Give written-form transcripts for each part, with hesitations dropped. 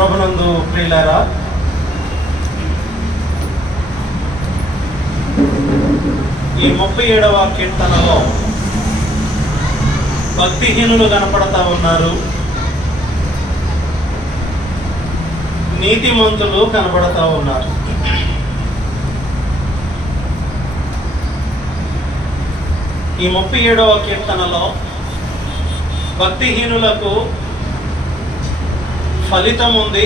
ప్రభునందు ప్రియులారా, ఈ 37వ కీర్తనలో భక్తిహీనులు కనపడతా ఉన్నారు, నీతిమంతులు కనపడతా ఉన్నారు. ఈ 37వ కీర్తనలో భక్తిహీనులకు ఫలితం ఉంది,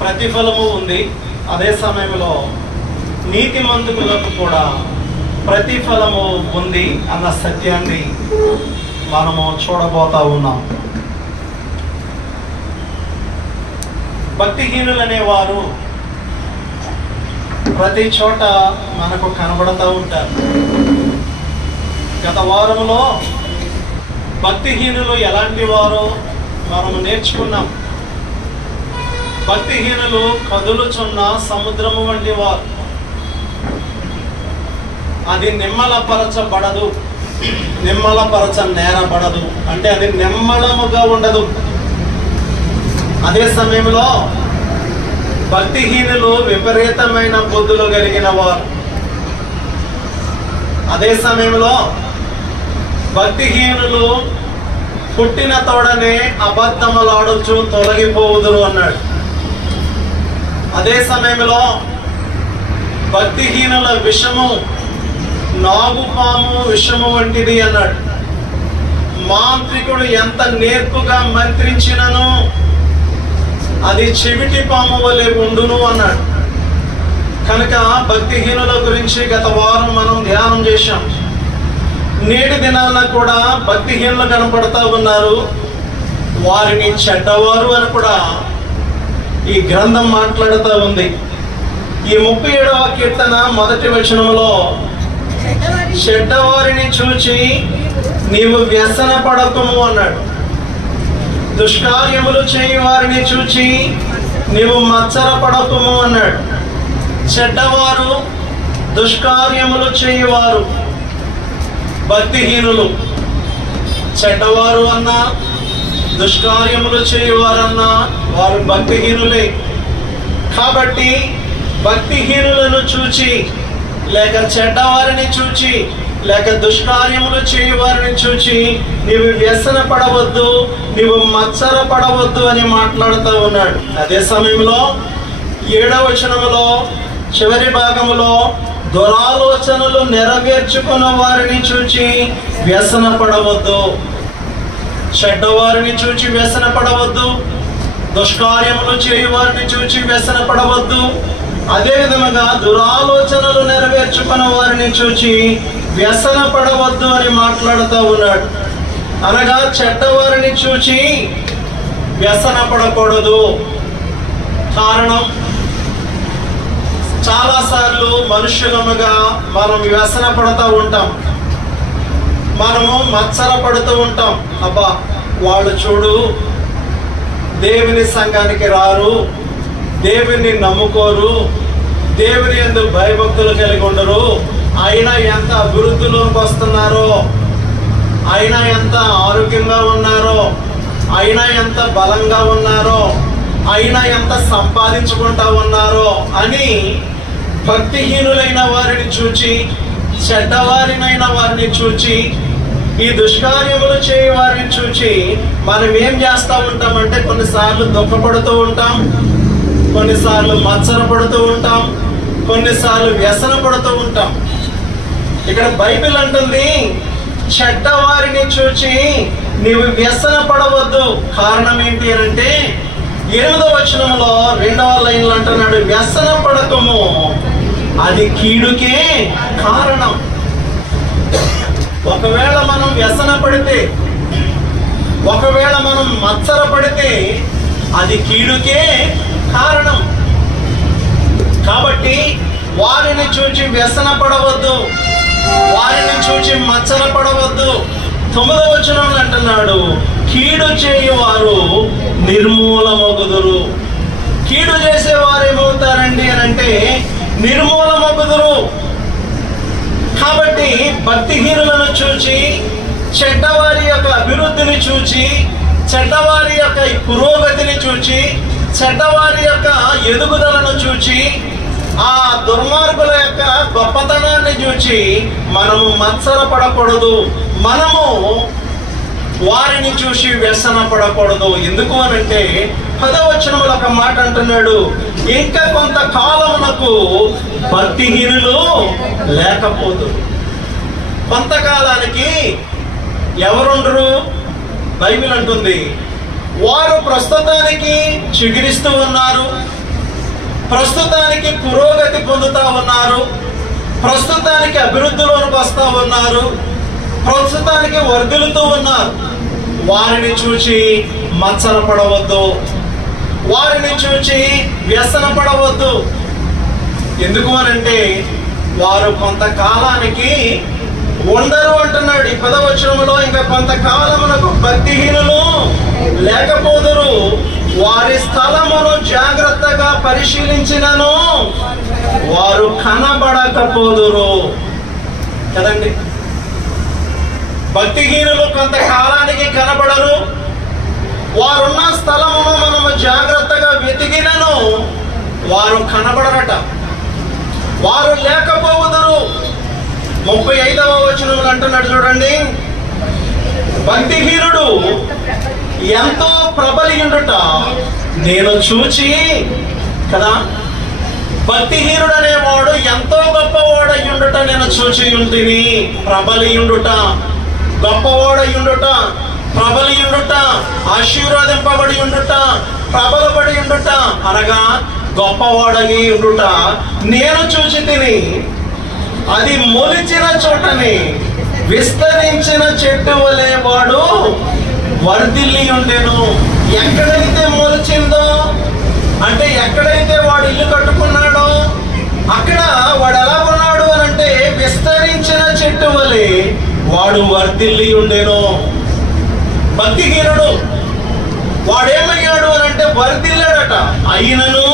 ప్రతిఫలము ఉంది. అదే సమయంలో నీతిమంతులకు కూడా ప్రతిఫలము ఉంది అన్న సత్యాన్ని మనము చూడబోతా ఉన్నాం. భక్తిహీనులు అనేవారు ప్రతి చోట మనకు కనబడుతూ ఉంటారు. గత వారంలో భక్తిహీనులు ఎలాంటి వారో మనము నేర్చుకున్నాం. భక్తిహీనులు కదులుచున్న సముద్రము వంటి వారు. అది నిమ్మలపరచబడదు, నిమ్మలపరచ నేరబడదు, అంటే అది నిమ్మలముగా ఉండదు. అదే సమయంలో భక్తిహీనులు విపరీతమైన బుద్ధులు కలిగిన వారు. అదే సమయంలో భక్తిహీనులు పుట్టిన తోడనే అబద్ధములాడుచు తొలగిపోవుదురు అన్నాడు. అదే సమయంలో భక్తిహీనుల విషము నాగుపాము విషము వంటిది అన్నాడు. మాంత్రికుడు ఎంత నేర్పుగా మంత్రించినను అది చెవిటి పాము వలె ఉండును అన్నాడు. కనుక భక్తిహీనుల గురించి గత వారం మనం ధ్యానం చేశాం. నేటి దినాల్లో కూడా భక్తిహీనులు కనపడతా ఉన్నారు. వారిని చెడ్డవారు అని కూడా ఈ గ్రంథం మాట్లాడుతూ ఉంది. ఈ 37వ కీర్తన 1వ వచనంలో చెడ్డవారిని చూచి నీవు వ్యసన పడకము అన్నాడు. దుష్కార్యములు చేయి వారిని చూచి నీవు మత్సర పడకము అన్నాడు. చెడ్డవారు, దుష్కార్యములు చేయువారు భక్తిహీనులు. చెడ్డవారు అన్నా, దుష్కార్యములు చేయువారన్నా వారు భక్తిహీనులే. కాబట్టి భక్తిహీనులను చూచి, లేక చెడ్డవారిని చూచి, లేక దుష్కార్యములు చేయువారిని చూచి నీవు వ్యసన పడవద్దు, నీవు మత్సర పడవద్దు అని మాట్లాడుతూ ఉన్నాడు. అదే సమయంలో 7వ వచనములో చివరి భాగములో దురాలోచనలు నెరవేర్చుకున్న వారిని చూచి వ్యసన పడవద్దు. చెడ్డవారిని చూచి వ్యసన పడవద్దు, దుష్కార్యములు చేయువారిని చూచి వ్యసన పడవద్దు. అదే విధముగా దురాలోచనలు నెరవేర్చుకున్న వారిని చూచి వ్యసన పడవద్దు అని మాట్లాడుతూ ఉన్నాడు. అనగా చెడ్డవారిని చూచి వ్యసన పడకూడదు. కారణం, చాలాసార్లు మనుషులముగా మనం వ్యసన పడుతూ ఉంటాం, మనము మత్సర పడుతూ ఉంటాం. అబ్బా వాళ్ళు చూడు, దేవుని సంఘానికి రారు, దేవుని నమ్ముకోరు, దేవుని యందు భయభక్తులు కలిగి ఉండరు, అయినా ఎంత అభివృద్ధిలోకి వస్తున్నారో, అయినా ఎంత ఆరోగ్యంగా ఉన్నారో, అయినా ఎంత బలంగా ఉన్నారో, అయినా ఎంత సంపాదించుకుంటా ఉన్నారో అని భక్తిహీనులైన వారిని చూచి, చెడ్డవారినైన వారిని చూచి, ఈ దుష్కార్యములు చేయ వారిని చూచి మనం ఏం చేస్తూ ఉంటామంటే కొన్నిసార్లు దుఃఖపడుతూ ఉంటాం, కొన్నిసార్లు మత్సర పడుతూ ఉంటాం, కొన్నిసార్లు వ్యసన పడుతూ ఉంటాం. ఇక్కడ బైబిల్ అంటుంది చెడ్డవారిని చూచి నీవు వ్యసన పడవద్దు. కారణం ఏంటి అంటే 8వ వచనంలో 2వ లైన్లో అంటున్నాడు, వ్యసన పడకము, అది కీడుకే కారణం. ఒకవేళ మనం వ్యసన పడితే, ఒకవేళ మనం మత్సర పడితే అది కీడుకే కారణం. కాబట్టి వారిని చూచి వ్యసన పడవద్దు, వారిని చూచి మత్సర పడవద్దు. 9వ వచనంలో అంటున్నాడు, కీడు చేయువారు నిర్మూలమగుదురు. కీడు చేసేవారు ఏమవుతారండి అని అంటే నిర్మూలమగుదురు. కాబట్టి భక్తిహీనులను చూచి, చెడ్డవారి యొక్క అభివృద్ధిని చూచి, చెడ్డవారి యొక్క పురోగతిని చూచి చెడ్డవారి యొక్క ఎదుగుదలను చూచి, ఆ దుర్మార్గుల యొక్క గొప్పతనాన్ని చూచి మనము మత్సరపడకూడదు. మనము వారిని చూసి వ్యసన పడకూడదు. ఎందుకు అనంటే 10వ వచనంలో ఒక మాట అంటున్నాడు, ఇంకా కొంతకాలమునకు భక్తిహీనులు లేకపోదు. కొంతకాలానికి ఎవరుండరు? బైబిల్ అంటుంది, వారు ప్రస్తుతానికి చిగురిస్తూ ఉన్నారు, ప్రస్తుతానికి పురోగతి పొందుతూ ఉన్నారు, ప్రస్తుతానికి అభివృద్ధిలోనికి వస్తూ ఉన్నారు, ప్రస్తుతానికి వర్ధిల్లుతూ ఉన్నారు. వారిని చూచి మత్సర పడవద్దు, వారిని చూచి వ్యసన పడవద్దు. ఎందుకు అనంటే వారు కొంతకాలానికి ఉండరు అంటున్నాడు ఈ 10వ వచనంలో. ఇంకా కొంతకాలమునకు భక్తిహీనులు లేకపోదురు, వారి స్థలమును జాగ్రత్తగా పరిశీలించినను వారు కనబడకపోదురు. కదండి, భక్తిహీనులు కొంతకాలానికి కనబడరు, వారున్న స్థలమును మనము జాగ్రత్తగా వెతికినను వారు కనబడరట, వారు లేకపోవుదురు. 35వ వచనంలో అంటున్నాడు చూడండి, భక్తిహీనుడు ఎంతో ప్రబలియుండుట నేను చూచి. కదా, భక్తిహీనుడు అనేవాడు ఎంతో గొప్పవాడయ్యుండుట నేను చూచి ఉంటిని. ప్రబలియుండుట, గొప్పవాడయ్యుండుట, ప్రబలియుండుట, ఆశీర్వాదింపబడి ఉండుట, ప్రబలబడి ఉండుట అనగా గొప్పవాడగి ఉండుట నేను చూచి తిని. అది మొలిచిన చోటని విస్తరించిన చెట్టు వలె వాడు వర్ధిల్లి ఉండెను. ఎక్కడైతే మొలిచిందో అంటే ఎక్కడైతే వాడు ఇల్లు కట్టుకున్నాడో అక్కడ వాడు ఎలా ఉన్నాడు అని అంటే విస్తరించిన చెట్టు వలె వాడు వర్ధిల్లి ఉండెను. భక్తిహీనుడు వాడేమయ్యాడు అని అంటే వర్ధిల్లాడట. అయినను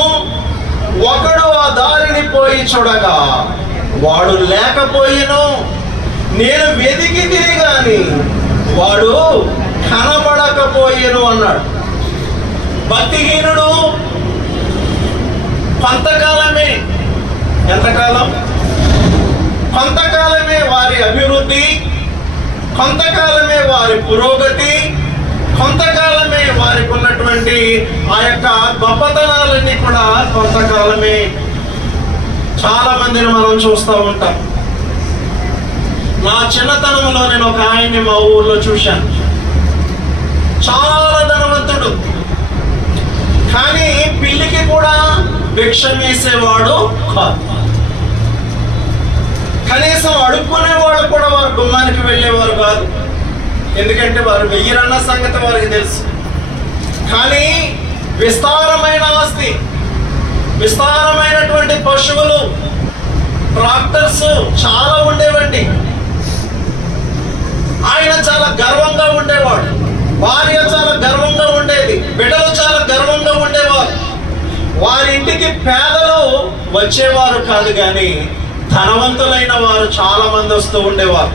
ఒకడు ఆ దారిని పోయి చూడగా వాడు లేకపోయిను, నేను వెతికి తిరిగి గాని వాడు కనబడకపోయేను అన్నాడు. భక్తిహీనుడు కొంతకాలమే, ఎంతకాలం? కొంతకాలమే వారి అభివృద్ధి, కొంతకాలమే వారి పురోగతి, కొంతకాలమే వారికి ఉన్నటువంటి ఆ యొక్క గొప్పతనాలన్నీ కూడా కొంతకాలమే. చాలా మందిని మనం చూస్తూ ఉంటాం. నా చిన్నతనంలో నేను ఒక ఆయన్ని మా ఊర్లో చూశాను. చాలా ధనవంతుడు, కానీ పిల్లికి కూడా భిక్ష వేసేవాడు కాదు. కనీసం అడుక్కునేవాడు కూడా వారు గుమ్మానికి వెళ్ళేవారు కాదు. ఎందుకంటే వారు వెయ్యరన్న సంగతి వారికి తెలుసు. కానీ విస్తారమైన ఆస్తి, విస్తారమైనటువంటి పశువులు, ట్రాక్టర్స్ చాలా ఉండేవండి. ఆయన చాలా గర్వంగా ఉండేవాడు, భార్య చాలా గర్వంగా ఉండేది, బిడ్డలు చాలా గర్వంగా ఉండేవారు. వారి ఇంటికి పేదలు వచ్చేవారు కాదు, కానీ ధనవంతులైన వారు చాలా మంది వస్తూ ఉండేవారు.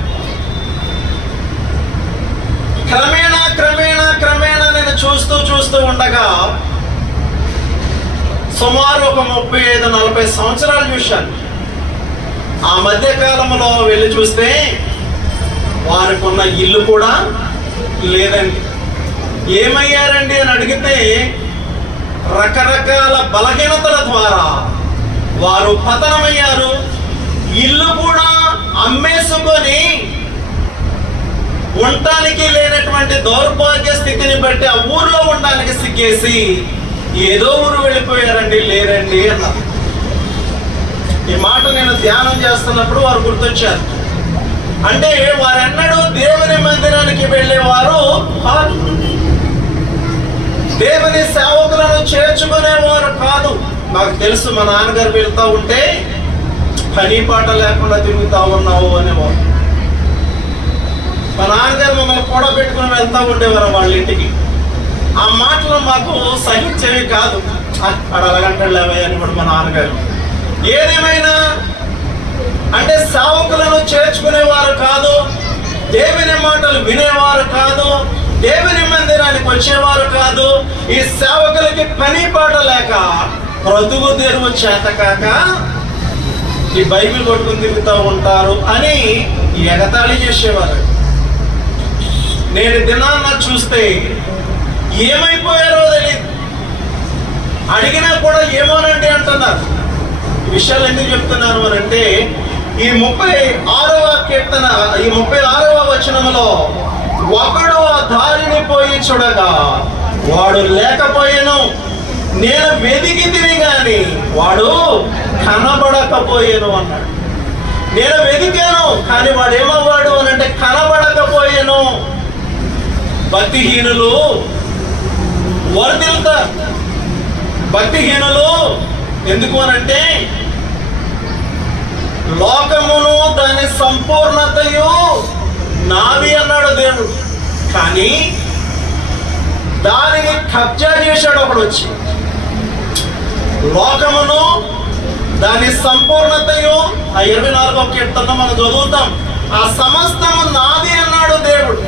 క్రమేణా క్రమేణా క్రమేణా నేను చూస్తూ ఉండగా సుమారు ఒక 35-40 సంవత్సరాలు చూశాను. ఆ మధ్య కాలంలో వెళ్ళి చూస్తే వారికి ఉన్న ఇల్లు కూడా లేదండి. ఏమయ్యారండి అని అడిగితే రకరకాల బలహీనతల ద్వారా వారు పతనమయ్యారు. ఇల్లు కూడా అమ్మేసుకొని ఉండటానికి లేనటువంటి దౌర్భాగ్య స్థితిని బట్టి ఆ ఊర్లో ఉండడానికి సిగ్గేసి ఏదో ఊరు వెళ్ళిపోయారండి, లేరండి అన్నారు. ఈ మాట నేను ధ్యానం చేస్తున్నప్పుడు వారు గుర్తొచ్చారు. అంటే వారెన్నడూ దేవుని మందిరానికి వెళ్ళేవారు కాదు, దేవుని సేవకులను చేర్చుకునేవారు కాదు. నాకు తెలుసు, మా నాన్నగారు వెళ్తా ఉంటే పని పాట లేకుండా తిరుగుతా ఉన్నావు అనేవారు. మా నాన్నగారు మమ్మల్ని కూడా పెట్టుకుని వెళ్తా ఉండేవారు వాళ్ళ ఇంటికి. ఆ మాటలు మాకు సహించేవి కాదు. అక్కడ అలాగంటాడు లేవయ్య అని కూడా మా నాన్నగారు. ఏదేమైనా అంటే సేవకులను చేర్చుకునేవారు కాదు, దేవుని మాటలు వినేవారు కాదు, దేవుని మందిరానికి వచ్చేవారు కాదు. ఈ సేవకులకి పని పాట లేక, బ్రతుకు తెరువు చేత కాక ఈ బైబిల్ పట్టుకుని తిరుగుతూ ఉంటారు అని ఎగతాళి చేసేవారు. నేను దినాన్న చూస్తే ఏమైపోయారో తెలియదు. అడిగినా కూడా ఏమోనండి అంటున్నారు. ఈ విషయాలు ఎందుకు చెప్తున్నాను అని అంటే, ఈ 36వ కీర్తన, ఈ 36వ వచనంలో, ఒకడు ఆ దారిని పోయి చూడగా వాడు లేకపోయాను, నేను వెతికి తిని గాని వాడు కనబడకపోయాను అన్నాడు. నేను వెతికాను కానీ వాడు ఏమవ్వాడు అని అంటే కనబడకపోయాను. భక్తిహీనులు వర్ధిల్లుతారు. భక్తిహీనులు ఎందుకు అనంటే, లోకమును దాని సంపూర్ణతయు నాది అన్నాడు దేవుడు. కానీ దానిని కబ్జా చేశాడు ఒకడు వచ్చి. లోకమును దాని సంపూర్ణతయు, ఆ 24వ కీర్తన మనం చదువుతాం, ఆ సమస్తము నాది అన్నాడు దేవుడు.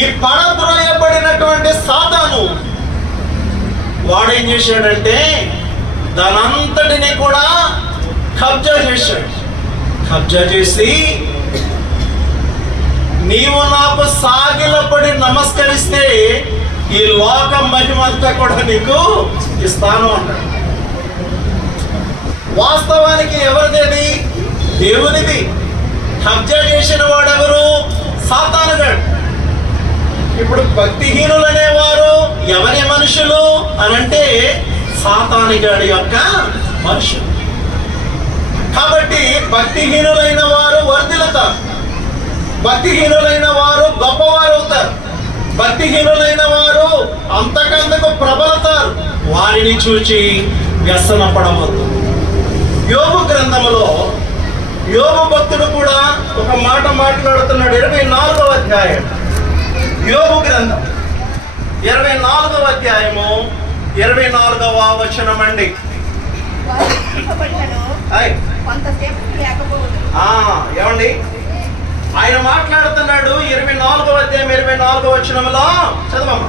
ఈ పడద్రోయబడినటువంటి సాతాను వాడేం చేశాడంటే దానంతటిని కూడా కబ్జా చేశాడు. కబ్జా చేసి, నీవు నాకు సాగిలపడి నమస్కరిస్తే ఈ లోక మహిమంతా కూడా నీకు ఇస్తాను అన్నాడు. వాస్తవానికి ఎవరిది? దేవునిది. కబ్జా చేసిన వాడెవరు? సాతానుగాడు. ఇప్పుడు భక్తిహీనులు అనేవారు ఎవరి మనుషులు అనంటే సాతానుగాడి యొక్క మనుషులు. కాబట్టి భక్తిహీనులైన వారు వర్ధిల్లుతారు. భక్తిహీనులైన వారు గొప్పవారు అవుతారు. భక్తిహీనులైన వారు అంతకంతకు ప్రబలతారు. వారిని చూచి వ్యసన పడవద్దు. యోబు గ్రంథములో యోబు భక్తుడు కూడా ఒక మాట మాట్లాడుతున్నాడు. 24వ అధ్యాయం యోబు గ్రంథం 24వ అధ్యాయము 24వ వచనం అండి. ఏమండి ఆయన మాట్లాడుతున్నాడు 24వ అధ్యాయం 24వ వచనంలో, చదవమ్మా.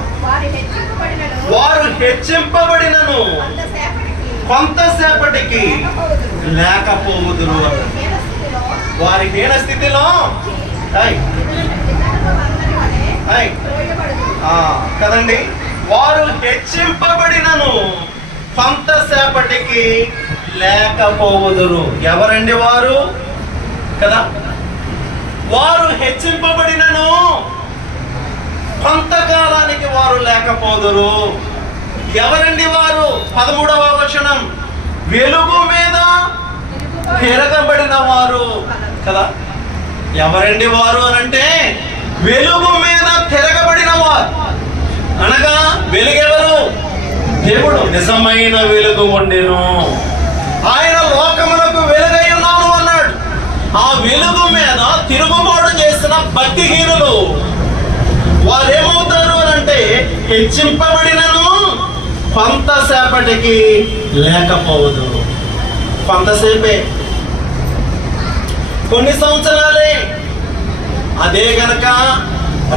వారు హెచ్చింపబడినను కొంతసేపటికి లేకపోవుదురు. వారి హీన స్థితిలో కదండి, వారు హెచ్చింపబడినను కొంతసేపటికి లేకపోవుదురు. ఎవరండి వారు? కదా, వారు హెచ్చింపబడినను కొంతకాలానికి వారు లేకపోదురు. ఎవరండి వారు? 13వ వచనం, వెలుగు మీద తిరగబడిన వారు. కదా, ఎవరండి వారు అనంటే వెలుగు మీద తిరగబడిన వారు. అనగా వెలుగెవరు? దేవుడు. నిజమైన వెలుగు ఉండెను, ఆయన లోకములకు వెలుగై ఉన్నాను అన్నాడు. ఆ వెలుగు మీద తిరుగుబాటు చేసిన భక్తిహీనులు వారేమవుతారు అనంటే హెచ్చింపబడినను కొంతసేపటికి లేకపోవదు. కొంతసేపే, కొన్ని సంవత్సరాలే. అదే గనక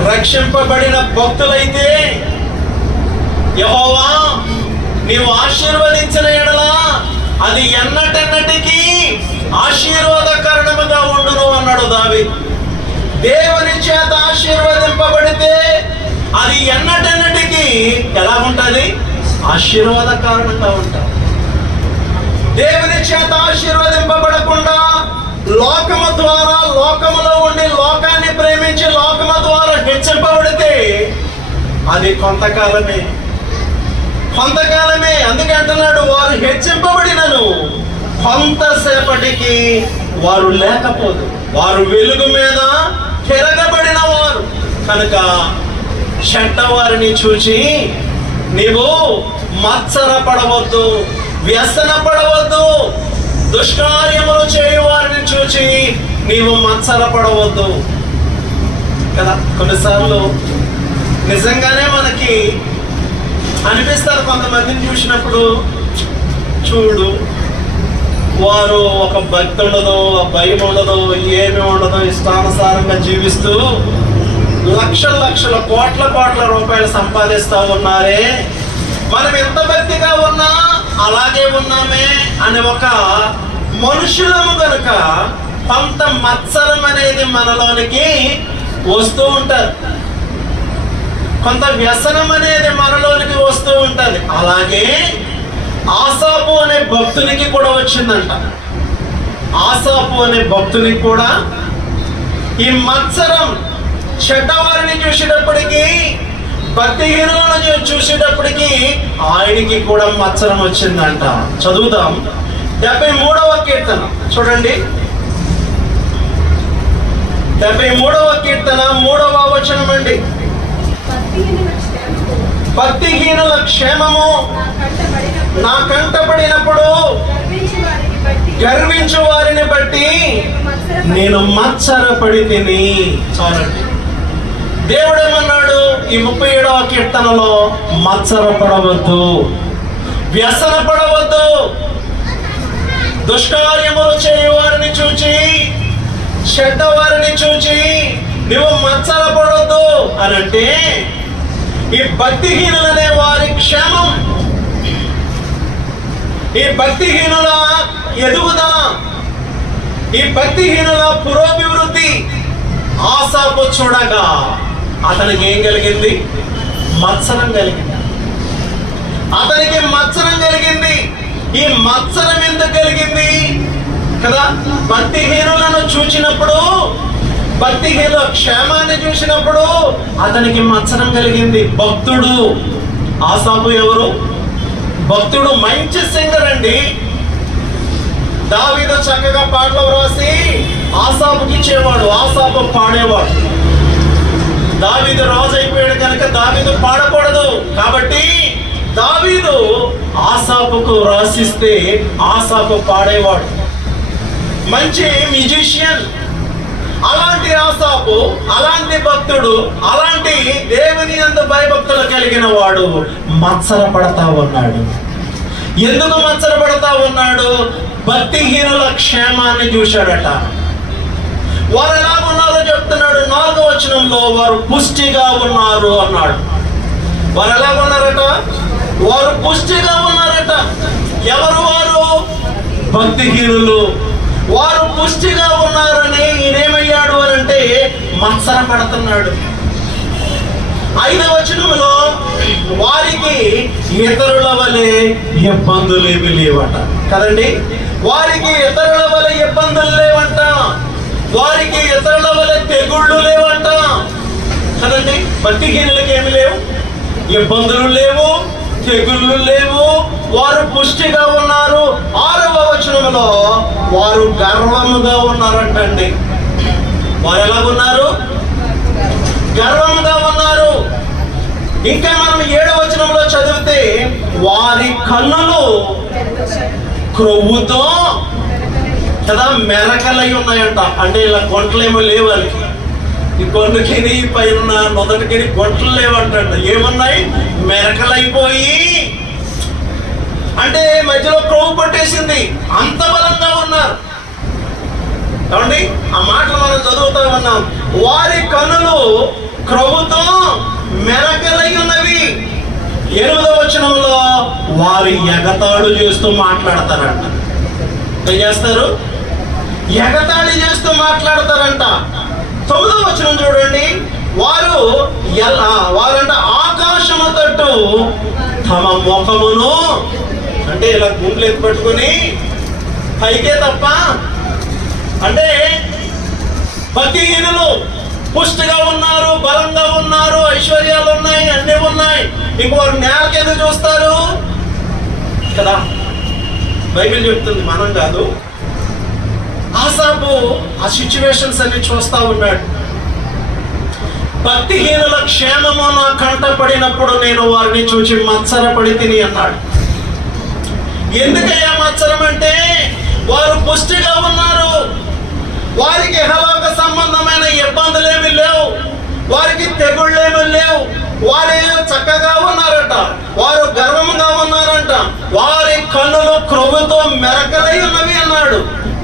రక్షింపబడిన భక్తులైతే, యెహోవా నీవు ఆశీర్వదించిన ఎడల అది ఎన్నటెన్నటికీ ఆశీర్వాదకరణముగా ఉండును అన్నాడు దావీదు. దేవుని చేత ఆశీర్వదింపబడితే అది ఎన్నటెన్నటికీ ఎలా ఉంటుంది? ఆశీర్వాద కారణంగా ఉంటాం. దేవుని చేత ఆశీర్వదింపబడకుండా లోకము ద్వారా, లోకములో ఉండి లోకాన్ని ప్రేమించి లోకము ద్వారా హెచ్చింపబడితే అది కొంతకాలమే. కొంతకాలమే. అందుకే అంటున్నాడు, వారు హెచ్చింపబడినను కొంతసేపటికి వారు లేకపోదు. వారు వెలుగు మీద తిరగబడిన వారు కనుక చెడ్డవారిని చూచి నీవు మత్సర పడవద్దు, వ్యసన పడవద్దు. దుష్కార్యములు చేయు వారిని చూచి నీవు మత్సర పడవద్దు. కదా, కొన్నిసార్లు నిజంగానే మనకి అనిపిస్తారు కొంతమందిని చూసినప్పుడు, చూడు వారు ఒక భక్తి ఉండదు, భయం ఉండదు, ఏమి ఉండదు, ఇష్టానుసారంగా జీవిస్తూ లక్షల లక్షల కోట్ల కోట్ల రూపాయలు సంపాదిస్తూ ఉన్నారే, మనం ఎంత భక్తిగా ఉన్నా అలాగే ఉన్నామే అని ఒక మనుషులము కనుక కొంత మత్సరం అనేది మనలోనికి వస్తూ ఉంటారు, కొంత వ్యసనం అనేది మనలోనికి వస్తూ ఉంటుంది. అలాగే ఆసాపు అనే భక్తునికి కూడా వచ్చిందంట. ఆసాపు అనే భక్తునికి కూడా ఈ మత్సరం, చెడ్డవారిని చూసేటప్పటికీ, భక్తిహీనులను చూసేటప్పటికి ఆయనకి కూడా మత్సరం వచ్చిందంట. చదువుదాం 73వ కీర్తన చూడండి. 73వ కీర్తన 3వ వచనం అండి. భక్తిహీనుల క్షేమము నా కంటపడినప్పుడు గర్వించు వారిని బట్టి నేను మత్సరపడి తిని. చాలండి. దేవుడేమన్నాడు ఈ 37వ కీర్తనలో? మత్సరపడవద్దు, వ్యసనపడవద్దు, దుష్కార్యములు చేయువారిని చూచి, చెడ్డవారిని చూచి నువ్వు మత్సరపడవద్దు అని అంటే, ఈ భక్తిహీనులనే వారి క్షేమం, ఈ భక్తిహీనుల ఎదుగుదల, ఈ భక్తిహీనుల పురోభివృద్ధి ఆసాపు చూడగా అతనికి ఏం కలిగింది? మత్సరం కలిగింది. అతనికి మత్సరం కలిగింది. ఈ మత్సరం ఎందుకు కలిగింది కదా? భక్తిహీనులను చూసినప్పుడు, భక్తిహీనుల క్షేమాన్ని చూసినప్పుడు అతనికి మత్సరం కలిగింది. భక్తుడు ఆసాపు ఎవరు? భక్తుడు, మంచి సింగర్ అండి. దావీదు చక్కగా పాటలు రాసి ఆసాపుకి ఇచ్చేవాడు, ఆసాపు పాడేవాడు. దావీదు రాజు అయిపోయాడు కనుక దావీదు పాడకూడదు కాబట్టి దావీదు ఆసాపుకు రాసిస్తే ఆసాపు పాడేవాడు, మంచి మ్యూజిషియన్. అలాంటి ఆసాపు, అలాంటి భక్తుడు, అలాంటి దేవుని యందు భయభక్తులు కలిగిన వాడు మత్సరపడతా ఉన్నాడు. ఎందుకు మత్సరపడతా ఉన్నాడు? భక్తిహీనుల క్షేమాన్ని చూశాడట. వారు ఎలా ఉన్నారో చెప్తున్నాడు 4వ వచనంలో. వారు పుష్టిగా ఉన్నారు అన్నాడు. వారు ఎలా ఉన్నారట? వారు పుష్టిగా ఉన్నారట. ఎవరు వారు? భక్తిహీనులు. వారు పుష్టిగా ఉన్నారని ఈయనేమయ్యాడు అని అంటే మత్సరపడుతున్నాడు. 5వ వచనంలో వారికి ఇతరుల వలె ఇబ్బందులు ఏమి లేవట కదండి. వారికి ఇతరుల వలె ఇబ్బందులు లేవంట, వారికి ఇతరుల వలె తెగుళ్ళు లేవంట కదండి. భక్తిహీనులకి ఏమి లేవు, ఇబ్బందులు లేవు, తెగుళ్ళు లేవు, వారు పుష్టిగా ఉన్నారు. 6వ వచనంలో వారు గర్వముగా ఉన్నారంటండి. వారు ఎలాగున్నారు? గర్వముగా ఉన్నారు. ఇంకా మనం 7వ వచనంలో చదివితే వారి కన్నులు క్రొవ్వుతో కదా మెరకలై ఉన్నాయంట. అంటే ఇలా గొంటలేమో లేవు వాళ్ళకి. ఈ గొంతుకిని పైన మొదటికి గొంటలు లేవంట. ఏమున్నాయి? మెరకలైపోయి, అంటే మధ్యలో క్రొవ్వు పట్టేసింది. అంత బలంగా ఉన్నారు. కాబట్టి ఆ మాటలు మనం చదువుతా ఉన్నాం. వారి కన్నులు క్రొవ్వుతో మెరకలై ఉన్నవి. 8వ వచనంలో వారి ఎగతాళి చేస్తూ మాట్లాడతారంట. ఏం చేస్తారు? ఎగతాళి చేస్తూ మాట్లాడతారంట. 9వ వచనం చూడండి. వారంట ఆకాశము తట్టు తమ ముఖమును, అంటే ఇలా గుండెలు ఎత్తి పట్టుకుని పైకే తప్ప, అంటే భక్తిహీనులు పుష్టిగా ఉన్నారు, బలంగా ఉన్నారు, ఐశ్వర్యాలు ఉన్నాయి, అన్నీ ఉన్నాయి. ఇంకోరు నేలకి ఎందుకు చూస్తారు కదా? బైబిల్ చెప్తుంది, మనం కాదు. ఆసాపు ఆ సిచ్యువేషన్స్ అన్ని చూస్తా ఉన్నాడు. భక్తిహీనుల క్షేమము నా కంటపడినప్పుడు నేను వారిని చూచి మత్సరపడి తిని అన్నాడు. ఎందుకయ్యా మత్సరం అంటే? వారు పుష్టిగా ఉన్నారు, వారికి ఇహలోక సంబంధమైన ఇబ్బందులేమి లేవు, వారికి తెగుళ్ళేమి లేవు, వారు చక్కగా ఉన్నారట, వారు గర్వంగా ఉన్నారంట, వారి కన్నులు క్రొవ్వుతో మెరకలై ఉన్నవి అన్నాడు.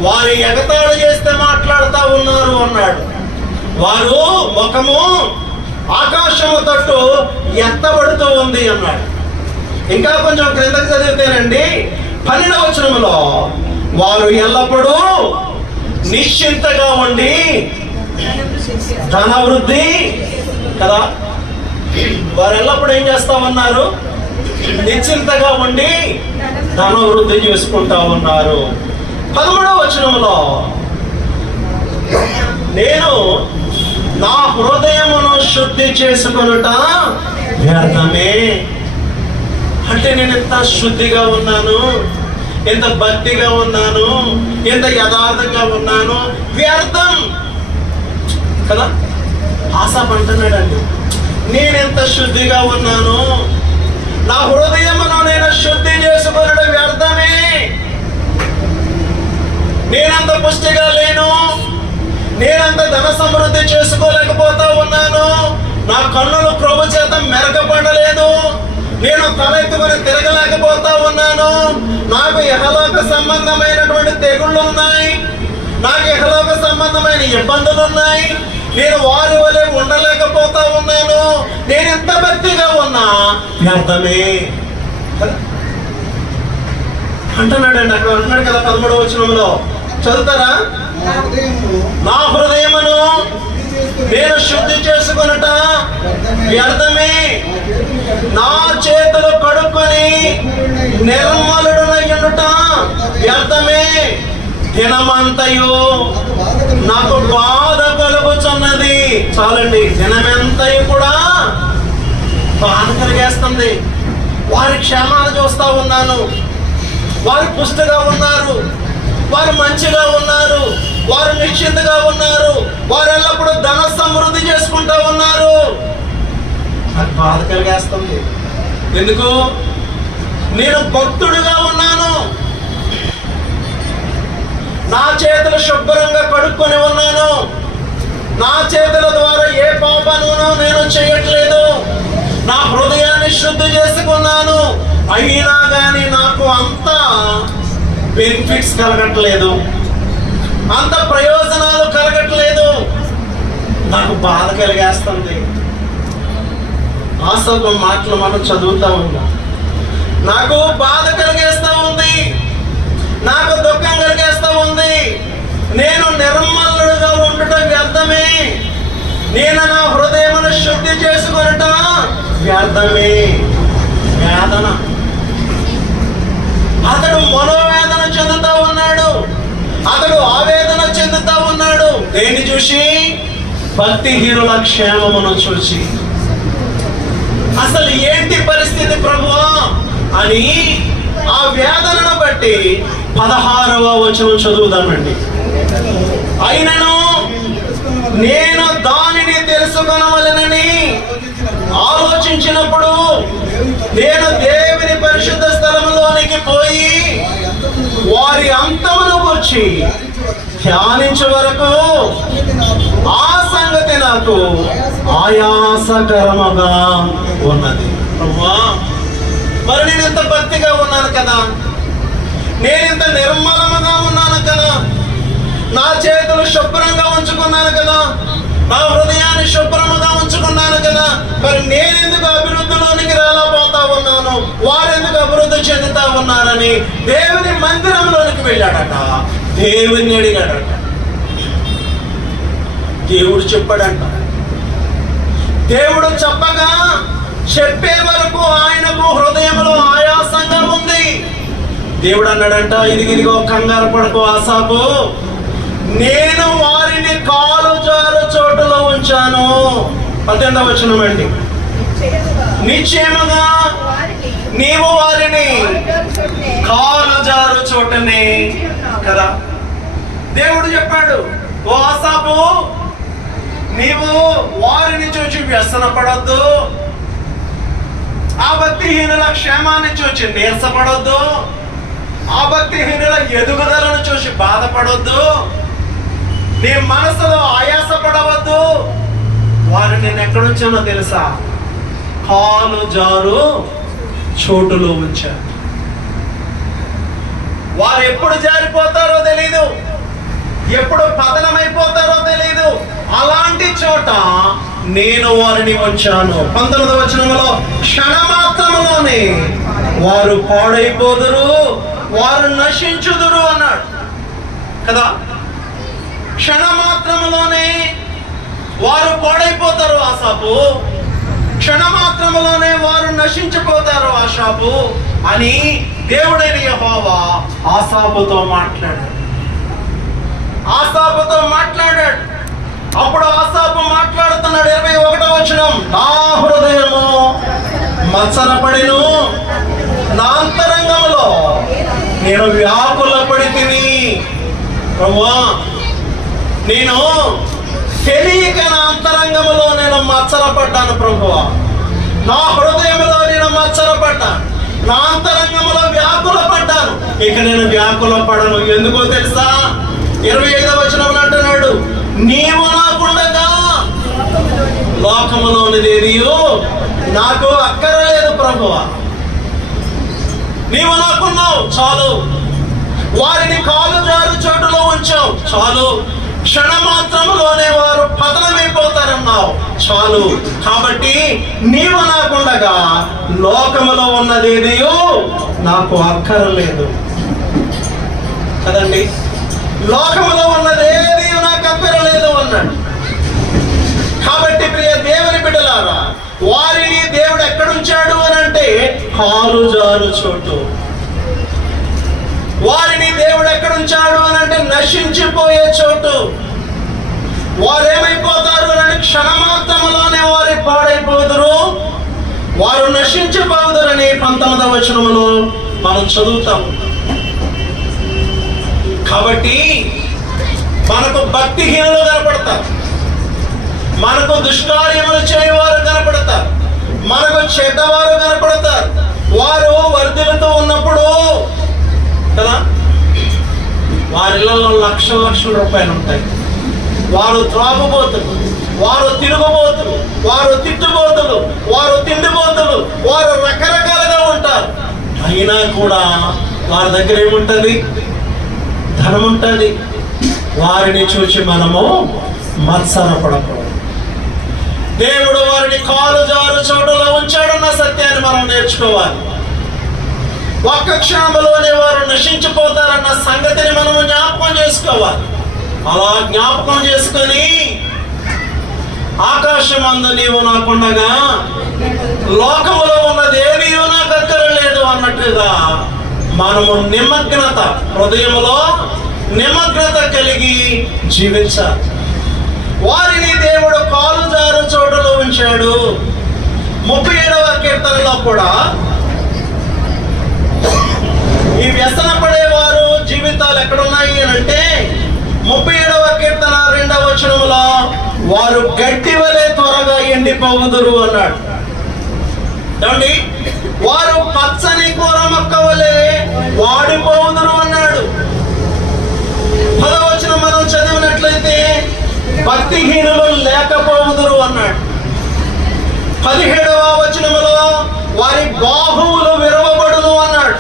వారి ఎగతాళి చేస్తే మాట్లాడుతూ ఉన్నారు అన్నాడు. వారు ముఖము ఆకాశము తట్టు ఎత్తబడుతూ ఉంది అన్నాడు. ఇంకా కొంచెం క్రిందకి చదివితేనండి 12వ వచనంలో వారు ఎల్లప్పుడూ నిశ్చింతగా ఉండి ధన వృద్ధి కదా, వారు ఎల్లప్పుడూ ఏం చేస్తా ఉన్నారు? నిశ్చింతగా ఉండి ధన వృద్ధి చేసుకుంటా ఉన్నారు. 13వ వచనంలో నేను నా హృదయమును శుద్ధి చేసుకొనుట వ్యర్థమే. అంటే నేను ఎంత శుద్ధిగా ఉన్నాను, ఎంత భక్తిగా ఉన్నాను, ఎంత యథార్థంగా ఉన్నాను, వ్యర్థం కదా. ఆసాపు అంటున్నాడండి, నేనెంత శుద్ధిగా ఉన్నాను, నా హృదయమును నేను శుద్ధి చేసుకొనడం వ్యర్థమే. నేనంత పుష్టిగా లేను, నేనంత ధన సమృద్ధి చేసుకోలేకపోతా ఉన్నాను, నా కన్నులు ప్రభు చేత మెరగబడలేదు, నేను తలెత్తుకొని తిరగలేకపోతా ఉన్నాను, నాకు ఇహలోక సంబంధమైనటువంటి తెగుళ్ళు ఉన్నాయి, నాకు ఇహలోక సంబంధమైన ఇబ్బందులు ఉన్నాయి, నేను వారి వలె ఉండలేకపోతా ఉన్నాను, నేను ఎంత భక్తిగా ఉన్నా వ్యర్థమే అంటున్నాడండి. అక్కడ అంటున్నాడు కదా 13వ వచనంలో, చదువుతారా? నా హృదయమును నేను శుద్ధి చేసుకొనుట వ్యర్థమే, నా చేతులు కడుక్కొని నిర్మలుడనయ్యుండుట వ్యర్థమే, దినమంతయు నాకు బాధ కలుగుచున్నది. చాలండి, దినమంతయు కూడా బాధ కలిగేస్తుంది. వారి క్షేమాలు చూస్తా ఉన్నాను, వారు పుష్టిగా ఉన్నారు, వారు మంచిగా ఉన్నారు, వారు నిశ్చింతగా ఉన్నారు, వారు ఎల్లప్పుడూ ధన సమృద్ధి చేసుకుంటూ ఉన్నారు. నాకు బాధ కలిగేస్తుంది. ఎందుకు? నేను భక్తుడుగా ఉన్నాను, నా చేతులు శుభ్రంగా కడుక్కొని ఉన్నాను, నా చేతుల ద్వారా ఏ పాపను నేను చేయట్లేదు, నా హృదయాన్ని శుద్ధి చేసుకున్నాను, అయినా కానీ నాకు అంత బెనిఫిట్స్ కలగట్లేదు, అంత ప్రయోజనాలు కలగట్లేదు. నాకు బాధ కలిగేస్తుంది. ఆసవ మాటలు మనం చదువుతా ఉన్నాం. నాకు బాధ కలిగేస్తా ఉంది, నాకు దుఃఖం కలిగేస్తా ఉంది, నేను నిర్మలుడుగా ఉండటం వ్యర్థమే, నేను నా హృదయమును శుద్ధి చేసుకొనుట వ్యర్థమే. వేదన, అతడు మనోవేదన చెందుతా ఉన్నాడు, అతడు ఆవేదన చెందుతా ఉన్నాడు. దేన్ని చూసి? భక్తిహీనుల క్షేమమును చూసి. అసలు ఏంటి పరిస్థితి ప్రభువా అని ఆ వేదనను బట్టి 16వ వచనం చదువుదామండి. అయినను నేను దానిని తెలుసుకొనవలెనని ఆలోచించినప్పుడు నేను దేవుని పరిశుద్ధ స్థలములోనికి పోయి వారి అంతమును గురించి ధ్యానించే వరకు ఆ సంగతి నాకు ఆయాసకరముగా ఉన్నది. ప్రభువా, మరి నేను ఎంత భక్తిగా ఉన్నాను కదా, నేనింత నిర్మలముగా ఉన్నాను కదా, నా చేతులు శుభ్రంగా ఉంచుకున్నాను కదా, నా హృదయాన్ని శుభ్రముగా ఉంచుకున్నాను కదా, మరి నేనెందుకు అభివృద్ధిలోనికి రాలేకపోతా ఉన్నాను, వారెందుకు అభివృద్ధి చెందుతా ఉన్నారని దేవుని మందిరంలోనికి వెళ్ళాడట. దేవుని అడిగాడట. దేవుడు చెప్పాడంట. దేవుడు చెప్పగా చెప్పే వరకు ఆయనకు హృదయంలో ఆయాసంగా ఉంది. దేవుడు అన్నాడంట, ఇదిగో కంగారు పడుకో ఆసాపు, నేను వారిని కాలు జారు చోటులో ఉంచాను. 18వ వచనం అండి. నిశ్చయముగా నీవు వారిని కాలు జారు చోటనే కదా. దేవుడు చెప్పాడు, ఓ ఆసాపు, నీవు వారిని చూచి వ్యసనపడొద్దు, ఆ భక్తిహీనుల క్షేమాన్ని చూచి నీరసపడొద్దు, ఆ భక్తిహీనుల ఎదుగుదలను చూసి బాధపడొద్దు, నీ మనసులో ఆయాసపడవద్దు. వారు నేను ఎక్కడుంచానో తెలుసా? కాలు జారు చోటులో ఉంచాను. వారు ఎప్పుడు జారిపోతారో తెలీదు, ఎప్పుడు పతనమైపోతారో తెలీదు. అలాంటి చోట నేను వారిని ఉంచాను. 19వ వచనంలో క్షణమాత్రములోనే వారు పాడైపోదురు, వారు నశించుదురు అన్నాడు కదా. క్షణమాత్రములోనే వారు పాడైపోతారు ఆసాపు, క్షణమాత్రములోనే వారు నశించిపోతారు ఆసాపు అని దేవుడైన యెహోవా ఆసాపుతో మాట్లాడాడు. అప్పుడు ఆసాపు మాట్లాడుతున్నాడు. 21వ వచనం, నా హృదయము మత్సరపడెను, నా అంతరంగములో నేను వ్యాకులపడితిని. ప్రభువా, నేను తెలియక నా అంతరంగములో నేను మత్సరపడ్డాను. ప్రభువా, నా హృదయంలో నేను మత్సరపడ్డాను, నా అంతరంగములో వ్యాకులపడ్డాను. ఇక నేను వ్యాకులపడను. ఎందుకో తెలుసా? 25వ వచనంలో అంటున్నాడు, నీవు నాకుండగా లోకములోనిదేది నాకు అక్కరలేదు. ప్రభువా, నీవు నాకున్నావు చాలు, వారిని కాలు జారు చోటులో ఉంచావు చాలు, క్షణమాత్రములోనే వారు పతనమైపోతారన్నావు చాలు. కాబట్టి నీవు నాకుండగా లోకములో ఉన్నదేదియో నాకు అక్కరలేదు కదండి. లోకములో ఉన్నదేది నాకు అక్కరలేదు అన్నాడు. కాబట్టి ప్రియ దేవుని బిడ్డలారా, వారిని దేవుడు ఎక్కడుంచాడు అని అంటే కాలు జారు చోటు. వారిని దేవుడు ఎక్కడుంచాడు అని అంటే నశించిపోయే చోటు. వారేమైపోతారు అని అంటే క్షణమాత్రములోనే వారు పాడైపోదురు, వారు నశించిపోదురని 19వ వచనములో మనం చదువుతాం. కాబట్టి మనకు భక్తిహీనులు కనపడతారు, మనకు దుష్కార్యములు చేయవారు కనపడతారు, మనకు చెడ్డవారు కనపడతారు. వారు వర్ధిల్లుతూ ఉన్నప్పుడు కదా వారిలో లక్షల రూపాయలు ఉంటాయి. వారు త్రాగుబోతులు, వారు తిరుగుబోతులు, వారు తిట్టుబోతులు, వారు తిండిబోతులు, వారు రకరకాలుగా ఉంటారు. అయినా కూడా వారి దగ్గర ఏముంటుంది? ధనం ఉంటుంది. వారిని చూసి మనము మత్సరపడకూడదు. దేవుడు వారిని కాలు జారు చోటులో ఉంచాడన్న సత్యాన్ని మనం నేర్చుకోవాలి. ఒక్క క్షణంలోనే వారు నశించిపోతారన్న సంగతిని మనము జ్ఞాపకం చేసుకోవాలి. అలా జ్ఞాపకం చేసుకొని ఆకాశమందు నీవు నాకుండగా లోకములో ఉన్నదేది నాకు అక్కరలేదు అన్నట్లుగా మనము నిమగ్నత, హృదయములో నిమగ్నత కలిగి జీవించాలి. వారిని దేవుడు కాలు జారు చోటులో ఉంచాడు. 37వ కీర్తనలో కూడా ఈ వ్యసన పడేవారు జీవితాలు ఎక్కడున్నాయి అని అంటే 37వ కీర్తన 2వ వచనంలో వారు గడ్డి వలె త్వరగా ఎండిపోవుదురు అన్నాడు. ఏమండి? వారు పచ్చని కూర మొక్క వలె వాడిపోవుదురు అన్నాడు. 10వ వచనం మనం చదివినట్లయితే భక్తిహీనులు లేకపోవుదురు అన్నాడు. 17వ వచనములో వారి బాహువులు విరవబడును అన్నాడు.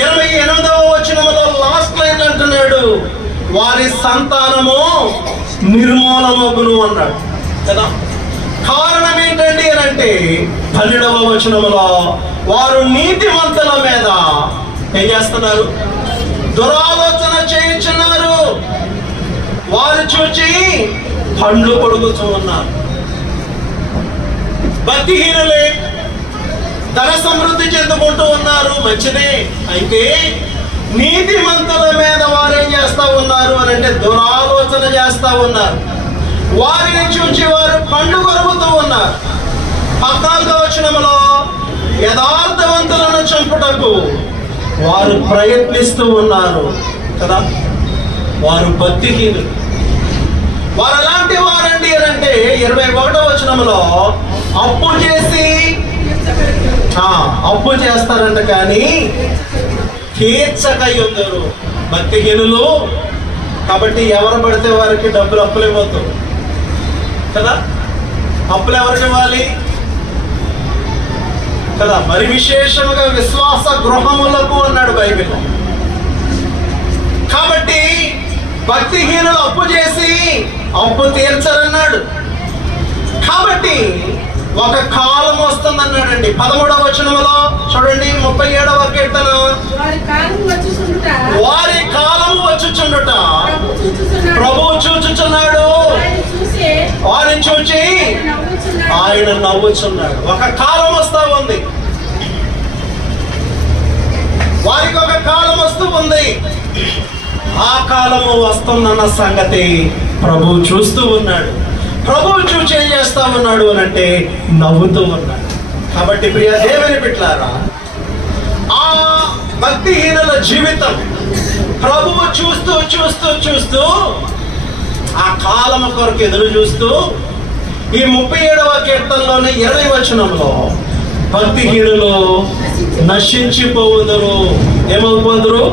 28వ వచనములో లాస్ట్ లైన్ అంటున్నాడు, వారి సంతానము నిర్మూలమగును అన్నాడు కదా. కారణం ఏంటండి అని అంటే 12వ వచనములో వారు నీతిమంతుల మీద ఏం చేస్తున్నారు? దురాలోచన చేయించున్నారు. వారు చూచి పండ్లు కొడుకుతూ ఉన్నారు. భక్తిహీనులే ధన సమృద్ధి చెందుకుంటూ ఉన్నారు, మంచిదే. అయితే నీతిమంతుల మీద వారు ఏం చేస్తా ఉన్నారు అని అంటే దురాలోచన చేస్తా ఉన్నారు. వారిని చూచి వారు పండ్లు కొరుకుతూ ఉన్నారు. 14వ వచనములో యథార్థవంతులను చంపుటకు వారు ప్రయత్నిస్తూ ఉన్నారు కదా. వారు భక్తిహీనులు. వారు ఎలాంటి వారండి అని అంటే 21వ వచనంలో అప్పు చేస్తారంట కానీ తీర్చక యుద్ధరు. భక్తిహీనులు కాబట్టి ఎవరు పడితే వారికి డబ్బులు అప్పులు ఇవ్వద్దు కదా. అప్పులు ఎవరికి ఇవ్వాలి కదా? మరి విశేషముగా విశ్వాస గృహములకు అన్నాడు బైబిల్. కాబట్టి భక్తిహీనులు అప్పు చేసి అప్పు తీర్చరన్నాడు. ఒక కాలం వస్తుంది అన్నాడండి. 13వ వచనంలో చూడండి, 37వ కీర్తన, వారి కాలం వచ్చుచుండుట ప్రభువు చూచుచున్నాడు, వారిని చూచి ఆయన నవ్వుచున్నాడు. ఒక కాలం వస్తా ఉంది, వారికి ఒక కాలం వస్తూ ఉంది. ఆ కాలము వస్తుందన్న సంగతి ప్రభువు చూస్తూ ఉన్నాడు. ప్రభువు చూచి ఏం చేస్తా ఉన్నాడు అని అంటే నవ్వుతూ ఉన్నాడు. కాబట్టి ప్రియ దేవుని బిడ్డలారా, ఆ భక్తిహీనుల జీవితం ప్రభువు చూస్తూ చూస్తూ చూస్తూ ఆ కాలము కొరకు ఎదురు చూస్తూ ఈ 37వ కీర్తనలోని 20వ వచనంలో భక్తిహీనులు నశించిపోవుదురు. ఏమైపోదురు?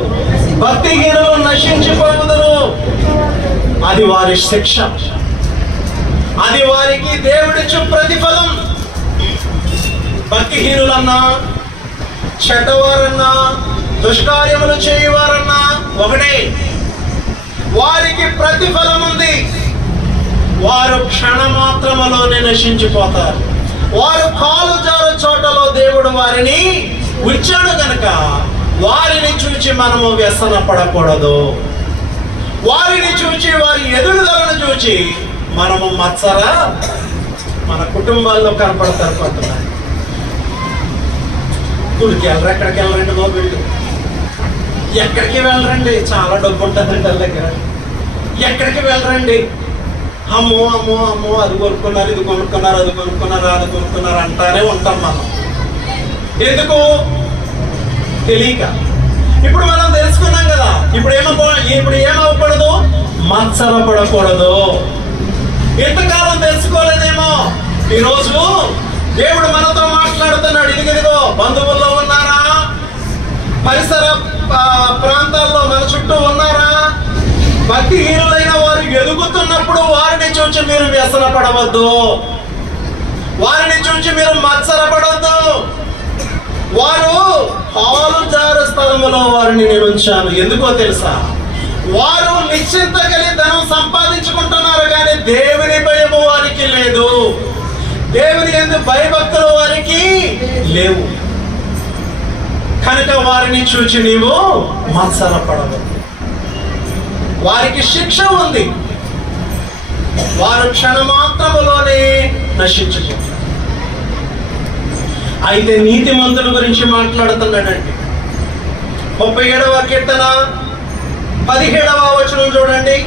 భక్తిహీనులు నశించిపోవుదురు. అది వారి శిక్ష, అది వారికి దేవుడిచ్చు ప్రతిఫలం. భక్తిహీనులన్నా, చెడ్డవారన్నా, దుష్కార్యములు చేయవారన్నా ఒకటే, వారికి ప్రతిఫలం ఉంది. వారు క్షణమాత్రములోనే నశించిపోతారు. వారు కాలు జారు చోటలో దేవుడు వారిని ఉంచాడు గనక వారిని చూచి మనము వ్యసన పడకూడదు. వారిని చూచి, వారి ఎదుగుదలను చూచి మనము మత్సరా మన కుటుంబాల్లో కనపడతారు. కొంతమంది గుడికి వెళ్ళరు, ఎక్కడికి వెళ్ళరండి వీళ్ళు, ఎక్కడికి వెళ్ళరండి, చాలా డబ్బు ఉంటుందండి వాళ్ళ దగ్గర, ఎక్కడికి వెళ్ళరండి, అమ్మో అమ్మో అమ్మో అది కొనుక్కున్నారు, ఇది కొనుక్కున్నారు, అది కొనుక్కున్నారు, అది కొనుక్కున్నారు అంటానే ఉంటాం మనం. ఎందుకు? తెలియక. ఇప్పుడు మనం తెలుసుకున్నాం కదా, ఇప్పుడు ఏమవ్వకూడదు? మత్సరపడకూడదు. ఎంతకాలం తెలుసుకోలేదేమో, ఈరోజు దేవుడు మనతో మాట్లాడుతున్నాడు. ఇదిగో బంధువుల్లో ఉన్నారా, పరిసర ప్రాంతాల్లో మన చుట్టూ ఉన్నారా, భక్తిహీనులైన వారు ఎదుగుతున్నప్పుడు వారిని చూచి మీరు వ్యసన పడవద్దు, వారిని చూచి మీరు మత్సరపడవద్దు. వారు పాలు జారు స్థలములో వారిని నేను ఉంచాను. ఎందుకో తెలుసా? వారు నిశ్చింత కలిగి ధనం సంపాదించుకుంటున్నారు, కానీ దేవుని భయము వారికి లేదు, దేవుని యందు భయభక్తులు వారికి లేవు. కనుక వారిని చూచి నీవు మత్సరపడవద్దు. వారికి శిక్ష ఉంది, వారు క్షణమాత్రములోనే నశించుకుంటారు. అయితే నీతిమంతుల గురించి మాట్లాడుతున్నాడండి. 37వ కీర్తన 17వ వచనం చూడండి.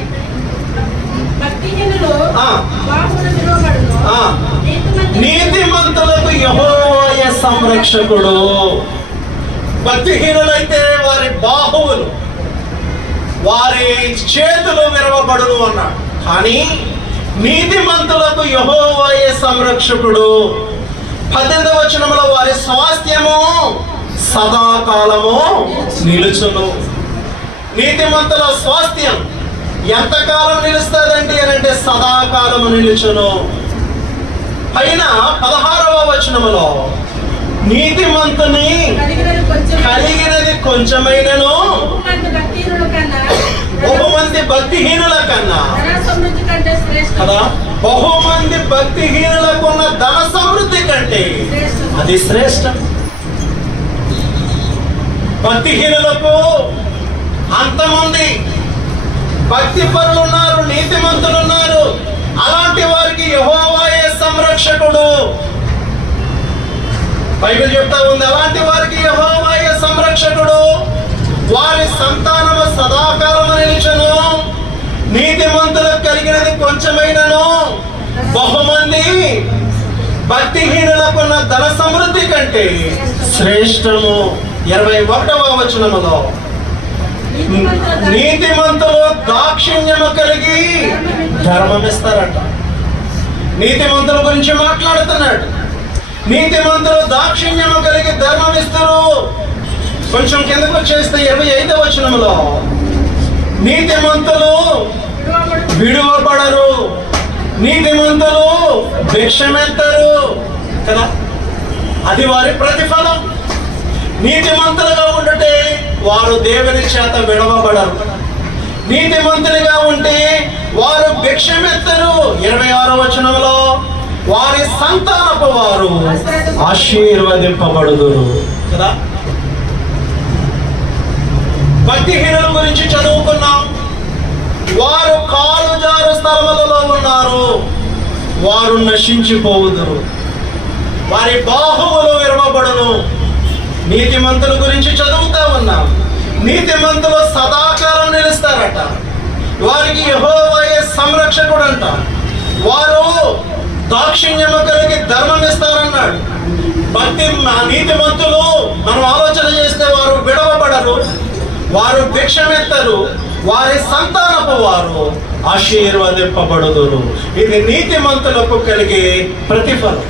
నీతిమంతులకు యెహోవా సంరక్షకుడు. భక్తిహీనులైతే వారి బాహువులు, వారి చేతులు విరవబడును అన్నాడు. కానీ నీతిమంతులకు యెహోవా సంరక్షకుడు. 18వ వచనంలో వారి స్వాస్థ్యము సదాకాలము నిలుచును. నీతిమంతుల స్వాస్థ్యం ఎంతకాలం నిలుస్తుందండి అని అంటే సదాకాలము నిలుచును. పైన 16వ వచనములో నీతిమంతుని కలిగినది కొంచెమైనను బహుమంది భక్తిహీనుల కన్నా కదా, బహుమంది భక్తిహీనులకు ఉన్న ధన సమృద్ధి కంటే అది శ్రేష్టం. భక్తిహీనులకు అంతమంది భక్తి పరులు ఉన్నారు, నీతిమంతులు ఉన్నారు. అలాంటి వారికి యెహోవాయే సంరక్షకుడు. బైబిల్ చెప్తా ఉంది, అలాంటి వారికి యెహోవాయే సంరక్షకుడు. వారి సంతానము సదాకాలము నిలుచును. నీతిమంతులకు కలిగినది కొంచెమైనను బహుమంది భక్తిహీనులకున్న ధన సమృద్ధి కంటే శ్రేష్టము. 21వ వచనములో నీతిమంతులు దాక్షిణ్యము కలిగి ధర్మం ఇస్తారట. నీతిమంతుల గురించి మాట్లాడుతున్నాడు. నీతిమంతులు దాక్షిణ్యము కలిగి ధర్మం ఇస్తారు. కొంచెం కిందకు వచ్చేస్తే 25వ వచనములో నీతిమంతులు విడువబడరు, నీతిమంతులు భిక్షమెత్తరు కదా, అది వారి ప్రతిఫలం. నీతిమంతులుగా ఉంటే వారు దేవుని చేత విడవబడరు. నీతిమంతులుగా ఉంటే వారు భిక్షమెత్తరు. 26వ వచనంలో వారి సంతాన సదాచారపు వారు ఆశీర్వదింపబడుదురు కదా. భక్తిహీనుల గురించి చదువుకున్నాం. వారు కాలు జారు స్థలములలో ఉన్నారు, వారు నశించిపోవుదురు, వారి బాహువులు విరవబడును. నీతిమంతుల గురించి చదువుతా ఉన్నాం. నీతిమంతులు సదాకాలం నిలుస్తారట. వారికి యెహోవాయే సంరక్షకుడు అంట. వారు దాక్షిణ్యము కలిగి ధర్మం ఇస్తారన్నాడు. నీతిమంతులు మనం ఆలోచన చేస్తే వారు విడవబడరు, వారు భిక్షమెత్తరు, వారి సంతానపు వారు ఆశీర్వదింపబడుదురు. ఇది నీతిమంతులకు కలిగే ప్రతిఫలం.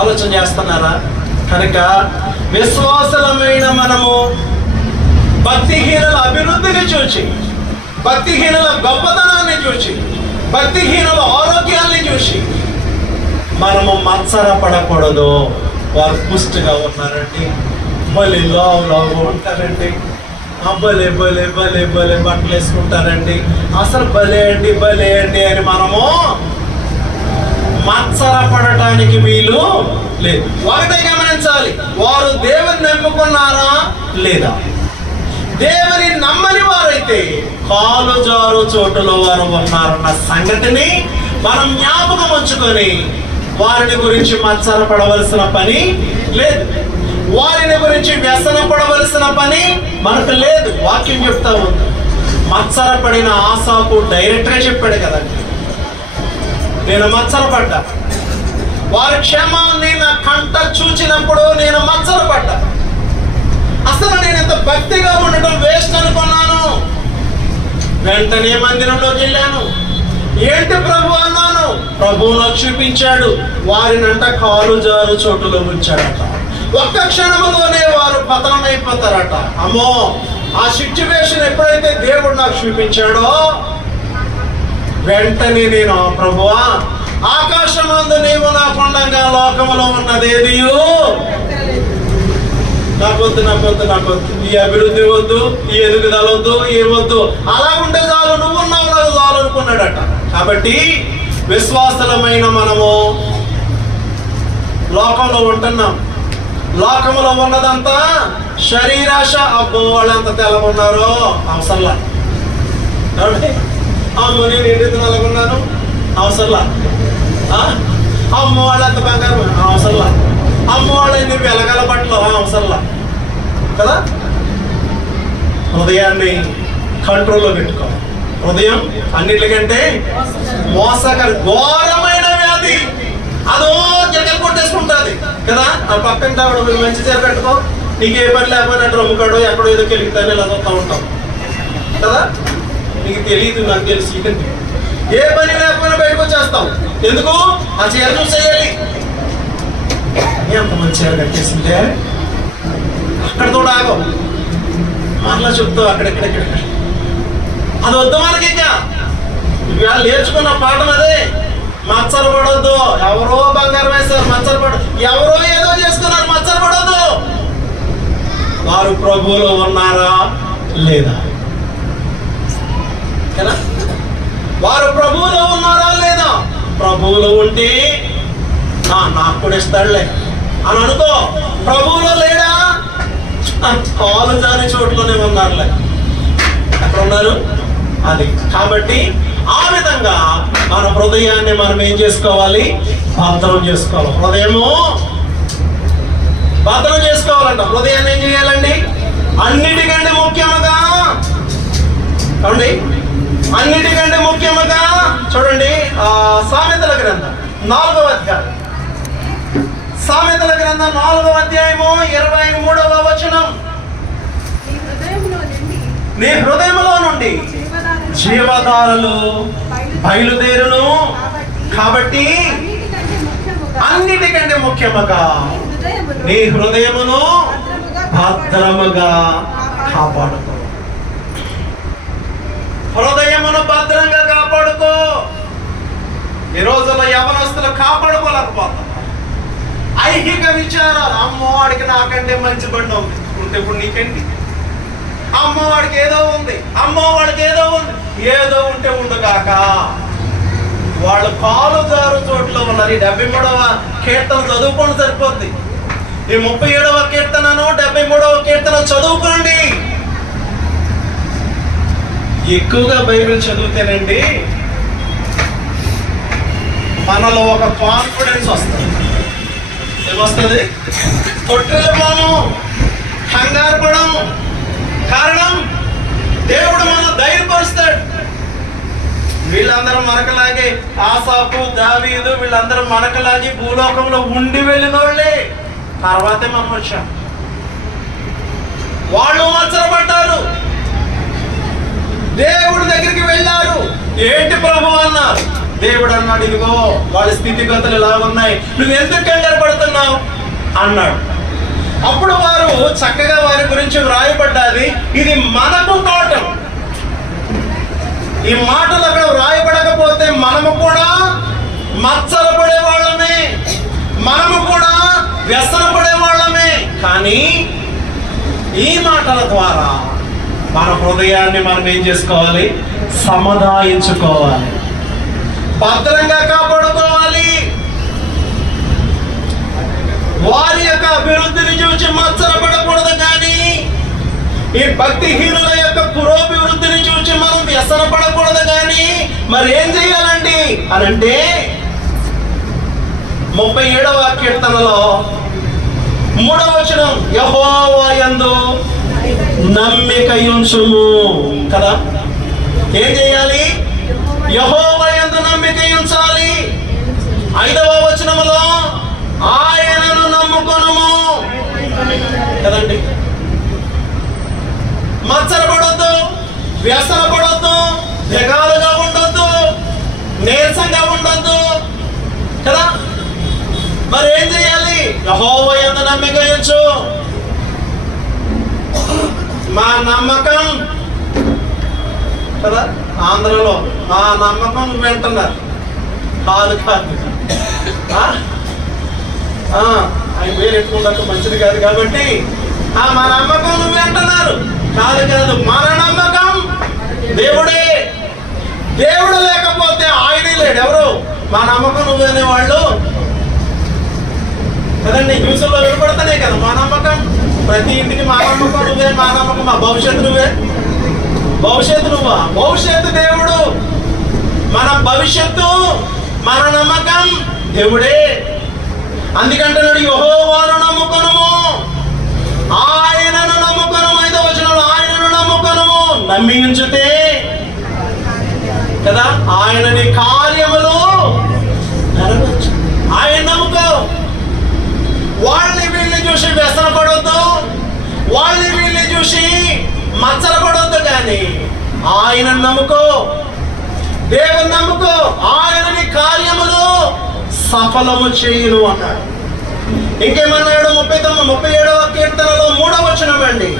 ఆలోచన చేస్తున్నారా? కనుక విశ్వాసులమైన మనము భక్తిహీనుల అభివృద్ధిని చూచి, భక్తిహీనుల గొప్పతనాన్ని చూచి, భక్తిహీనుల ఆరోగ్యాన్ని చూసి మనము మత్సరపడకూడదు. వారు పుష్టిగా ఉన్నారండి, భలే లావు ఉంటారండి, భలే భలే భలే భలే బట్టలు వేసుకుంటారండి, అసలు భలే అండి అని మనము మత్సరపడటానికి వీలు లేదు. ఒకటే గమనించాలి, వారు దేవుని నమ్ముకున్నారా లేదా? దేవుని నమ్మని వారైతే కాలు జారు చోటులో వారు ఉన్నారన్న సంగతిని మనం జ్ఞాపకం ఉంచుకొని వారిని గురించి మత్సరపడవలసిన పని లేదు, వారిని గురించి వ్యసన పడవలసిన పని మనకు లేదు. వాక్యం చెప్తా ఉంది. మత్సరపడిన ఆసాపు డైరెక్ట్గా చెప్పాడు కదండి, నేను మత్సరపడ్డా, వారి క్షేమాన్ని నా కంట చూచినప్పుడు నేను మత్సరపడ్డా. అసలు నేను ఇంత భక్తిగా ఉండటం వేస్ట్ అనుకున్నాను. వెంటనే మందిరంలోకి వెళ్ళాను. ఏంటి ప్రభు అన్నాను. ప్రభువు నాకు చూపించాడు. వారినంట కాలు జారు చోటులో ఉంచాడట. ఒక్క క్షణంలోనే వారు పతనమైపోతారట. అమ్మో, ఆ సిచ్యువేషన్ ఎప్పుడైతే దేవుడు నాకు చూపించాడో వెంటనే నేను, ప్రభువా ఆకాశమందు నీవు నాకుండగా లోకములో ఉన్నదేదియు నాకొద్దు, ఈ అభివృద్ధి వద్దు, ఈ ఎదుగుదల వద్దు, ఏమొద్దు, అలా ఉంటే చాలు, నువ్వు ఉన్నావు నాకు చాలు అనుకున్నాడట. కాబట్టి విశ్వాసులమైన మనము లోకంలో ఉంటున్నాం. లోకంలో ఉన్నదంతా శరీరాశ. అబ్బో వాళ్ళంత తెల్లగొన్నారో అవసరంలా, అమ్మో నేను ఎందుకు నల్లగొన్నాను అవసరంలా, అమ్మ వాళ్ళంత బంగారం అవసరంలా, అమ్మ వాళ్ళ వెలగల బట్టలు అవసరంలా కదా. హృదయాన్ని కంట్రోల్లో పెట్టుకోవాలి. హృదయం అన్నిటికంటే మోసకర ఘోరమైన వ్యాధి. అదో జగన్ కొట్టేసుకుంటుంది కదా. ఆ పక్కన ఆవిడ మంచి చీర పెట్టుకో, నీకు ఏ పని లేకపోయినా రమ్ముకాడో ఎక్కడో ఏదో కెలుగుతాను ఇలా చూస్తూ ఉంటాం కదా. నీకు తెలియదు, నాకు తెలిసి ఏ పని లేకపోయినా బయటకు వచ్చేస్తాం. ఎందుకు? ఆ చీర చూసేయాలి. ఎంత మంచి చీర కట్టేసిందే, అక్కడతో ఆగం, మరలా చెప్తావు అక్కడెక్కడెక్కడ. అది వద్దు మనకి. ఇంకా ఇవాళ నేర్చుకున్న పాఠం అదే. మచ్చరపడొద్దు. ఎవరో బంగారం వేస్తారు, మచ్చరపడదు. ఎవరో ఏదో చేస్తున్నారు, మచ్చరపడొద్దు. వారు ప్రభువులో ఉన్నారా లేదా కదా. వారు ప్రభువులో ఉన్నారా లేదా? ప్రభువులో ఉంటే నాకు కూడా ఇస్తాడులే అని అనుకో. ప్రభువులో లేడా? కాలు జారి చోట్లోనే ఉన్నారులే. ఎక్కడ ఉన్నారు అది. కాబట్టి ఆ విధంగా మన హృదయాన్ని మనం ఏం చేసుకోవాలి? భద్రం చేసుకోవాలి. హృదయము భద్రం చేసుకోవాలంట. హృదయాన్ని ఏం చేయాలండి? అన్నిటికంటే ముఖ్యముగా చూడండి, అన్నిటికంటే ముఖ్యముగా చూడండి, సామెతల గ్రంథం 4వ అధ్యాయం, సామెతల గ్రంథం 4వ అధ్యాయము 23వ వచనం. నీ హృదయములో నుండి జీవధారలు బయలుదేరును, కాబట్టి అన్నిటికంటే ముఖ్యముగా నీ హృదయమును భద్రముగా కాపాడుకో. హృదయమును భద్రంగా కాపాడుకో. ఈ రోజుల్లో యవనస్తులు కాపాడుకోలేకపోతారు. ఐహిక విచారాలు, అమ్మవాడికి నాకంటే మంచి బండి ఉంది ఉంటే ఇప్పుడు నీకేంటి, అమ్మవాడికి ఏదో ఉంది, అమ్మవాడికి ఏదో ఉంది, ఏదో ఉంటే ఉండగాక వాళ్ళు కాలు జారు చోట్లో ఉన్నారు. ఈ 73వ కీర్తన చదువుకోండి సరిపోద్ది. ఈ 37వ కీర్తనను 73వ కీర్తన చదువుకోండి. ఎక్కువగా బైబిల్ చదివితేనండి మనలో ఒక కాన్ఫిడెన్స్ వస్తుంది. ఏమొస్తుంది? తొట్టిల్లిపోము, కంగారు పడము. కారణం దేవుడు మనం ధైర్యపరుస్తాడు. వీళ్ళందరూ మనకలాగే, ఆసాపు, దావీదు వీళ్ళందరూ మనకలాగే భూలోకంలో ఉండి వెళ్ళిన వాళ్ళే. తర్వాతే మనం వచ్చాం. వాళ్ళు ఆశ్చర్యపడ్డారు, దేవుడి దగ్గరికి వెళ్ళారు. ఏంటి ప్రభు అన్నారు. దేవుడు అన్నాడు, ఇదిగో వాళ్ళ స్థితిగతులు ఎలా ఉన్నాయి, నువ్వు ఎందుకు కంగారు పడుతున్నావు అన్నాడు. అప్పుడు వారు చక్కగా వారి గురించి వ్రాయబడ్డాది. ఇది మనకు తోటం. ఈ మాటలు అక్కడ వ్రాయబడకపోతే మనము కూడా మత్సరపడే వాళ్ళమే, మనము కూడా వ్యసనపడే వాళ్ళమే. కానీ ఈ మాటల ద్వారా మన హృదయాన్ని మనం ఏం చేసుకోవాలి? సముదాయించుకోవాలి, భద్రంగా కాపాడుకోవాలి. వారి యొక్క అభివృద్ధిని చూసి మత్సరపడకూడదు. కానీ ఈ భక్తిహీనుల యొక్క పురోభివృద్ధిని చూసి మనం వ్యసనపడకూడదు. కానీ మరి ఏం చేయాలండి అనంటే 37వ కీర్తనలో 3వ వచనం, యెహోవా యందు నమ్మిక ఉంచుము కదా. ఏం చేయాలి? యెహోవా యందు నమ్మిక ఉంచాలి. 5వ వచనములో ఆయనను నమ్ముకొనుము కదండి. మత్సరపడొద్దు, వ్యసనపడొద్దు, దిగాలుగా ఉండొద్దు, నీరసంగా ఉండొద్దు కదా. మరి ఏం చేయాలి? యెహోవా యందు నమ్మిక ఉంచు. మా నమ్మకం కదా, ఆంధ్రలో మా నమ్మకం వింటున్నారు. కాదు కాదు, ఆయన పేరు ఎత్తుకుంటే మంచిది కాదు కాబట్టి మా నమ్మకం నువ్వు అంటున్నారు. కాదు కాదు, మన నమ్మకం దేవుడే. దేవుడు లేకపోతే ఆయనే లేడు. ఎవరు? మా నమ్మకం నువ్వు అనేవాళ్ళు కదండి. న్యూస్లో వినపడుతున్నాయి కదా మా నమ్మకం. ప్రతి ఇంటికి మా నమ్మకం నువ్వే, మా నమ్మకం, మా భవిష్యత్తు నువ్వే. భవిష్యత్తు నువ్వా? భవిష్యత్తు దేవుడు. మన భవిష్యత్తు, మన నమ్మకం దేవుడే. అందుకంటున్నాడు, యెహోవాను నమ్ముకొనుము, ఆయనను నమ్ముకొనుము. 5వ వచనంలో ఆయనను నమ్ముకొనుము. నమ్మి ఉంచితే కదా ఆయనని కార్యములు నెరవేర్చు. ఆయన నమ్ముకో. వాళ్ళని వీళ్ళని చూసి వ్యసనపడొద్దు, వాళ్ళని వీళ్ళని చూసి మత్సరపడొద్దు. కానీ ఆయన నమ్ముకో, దేవుని నమ్ముకో. ఆయనని కార్యములు సఫలము చేయును అన్నాడు. ఇంకేమన్నాడు? 37వ కీర్తనలో 3వ వచనం అండి,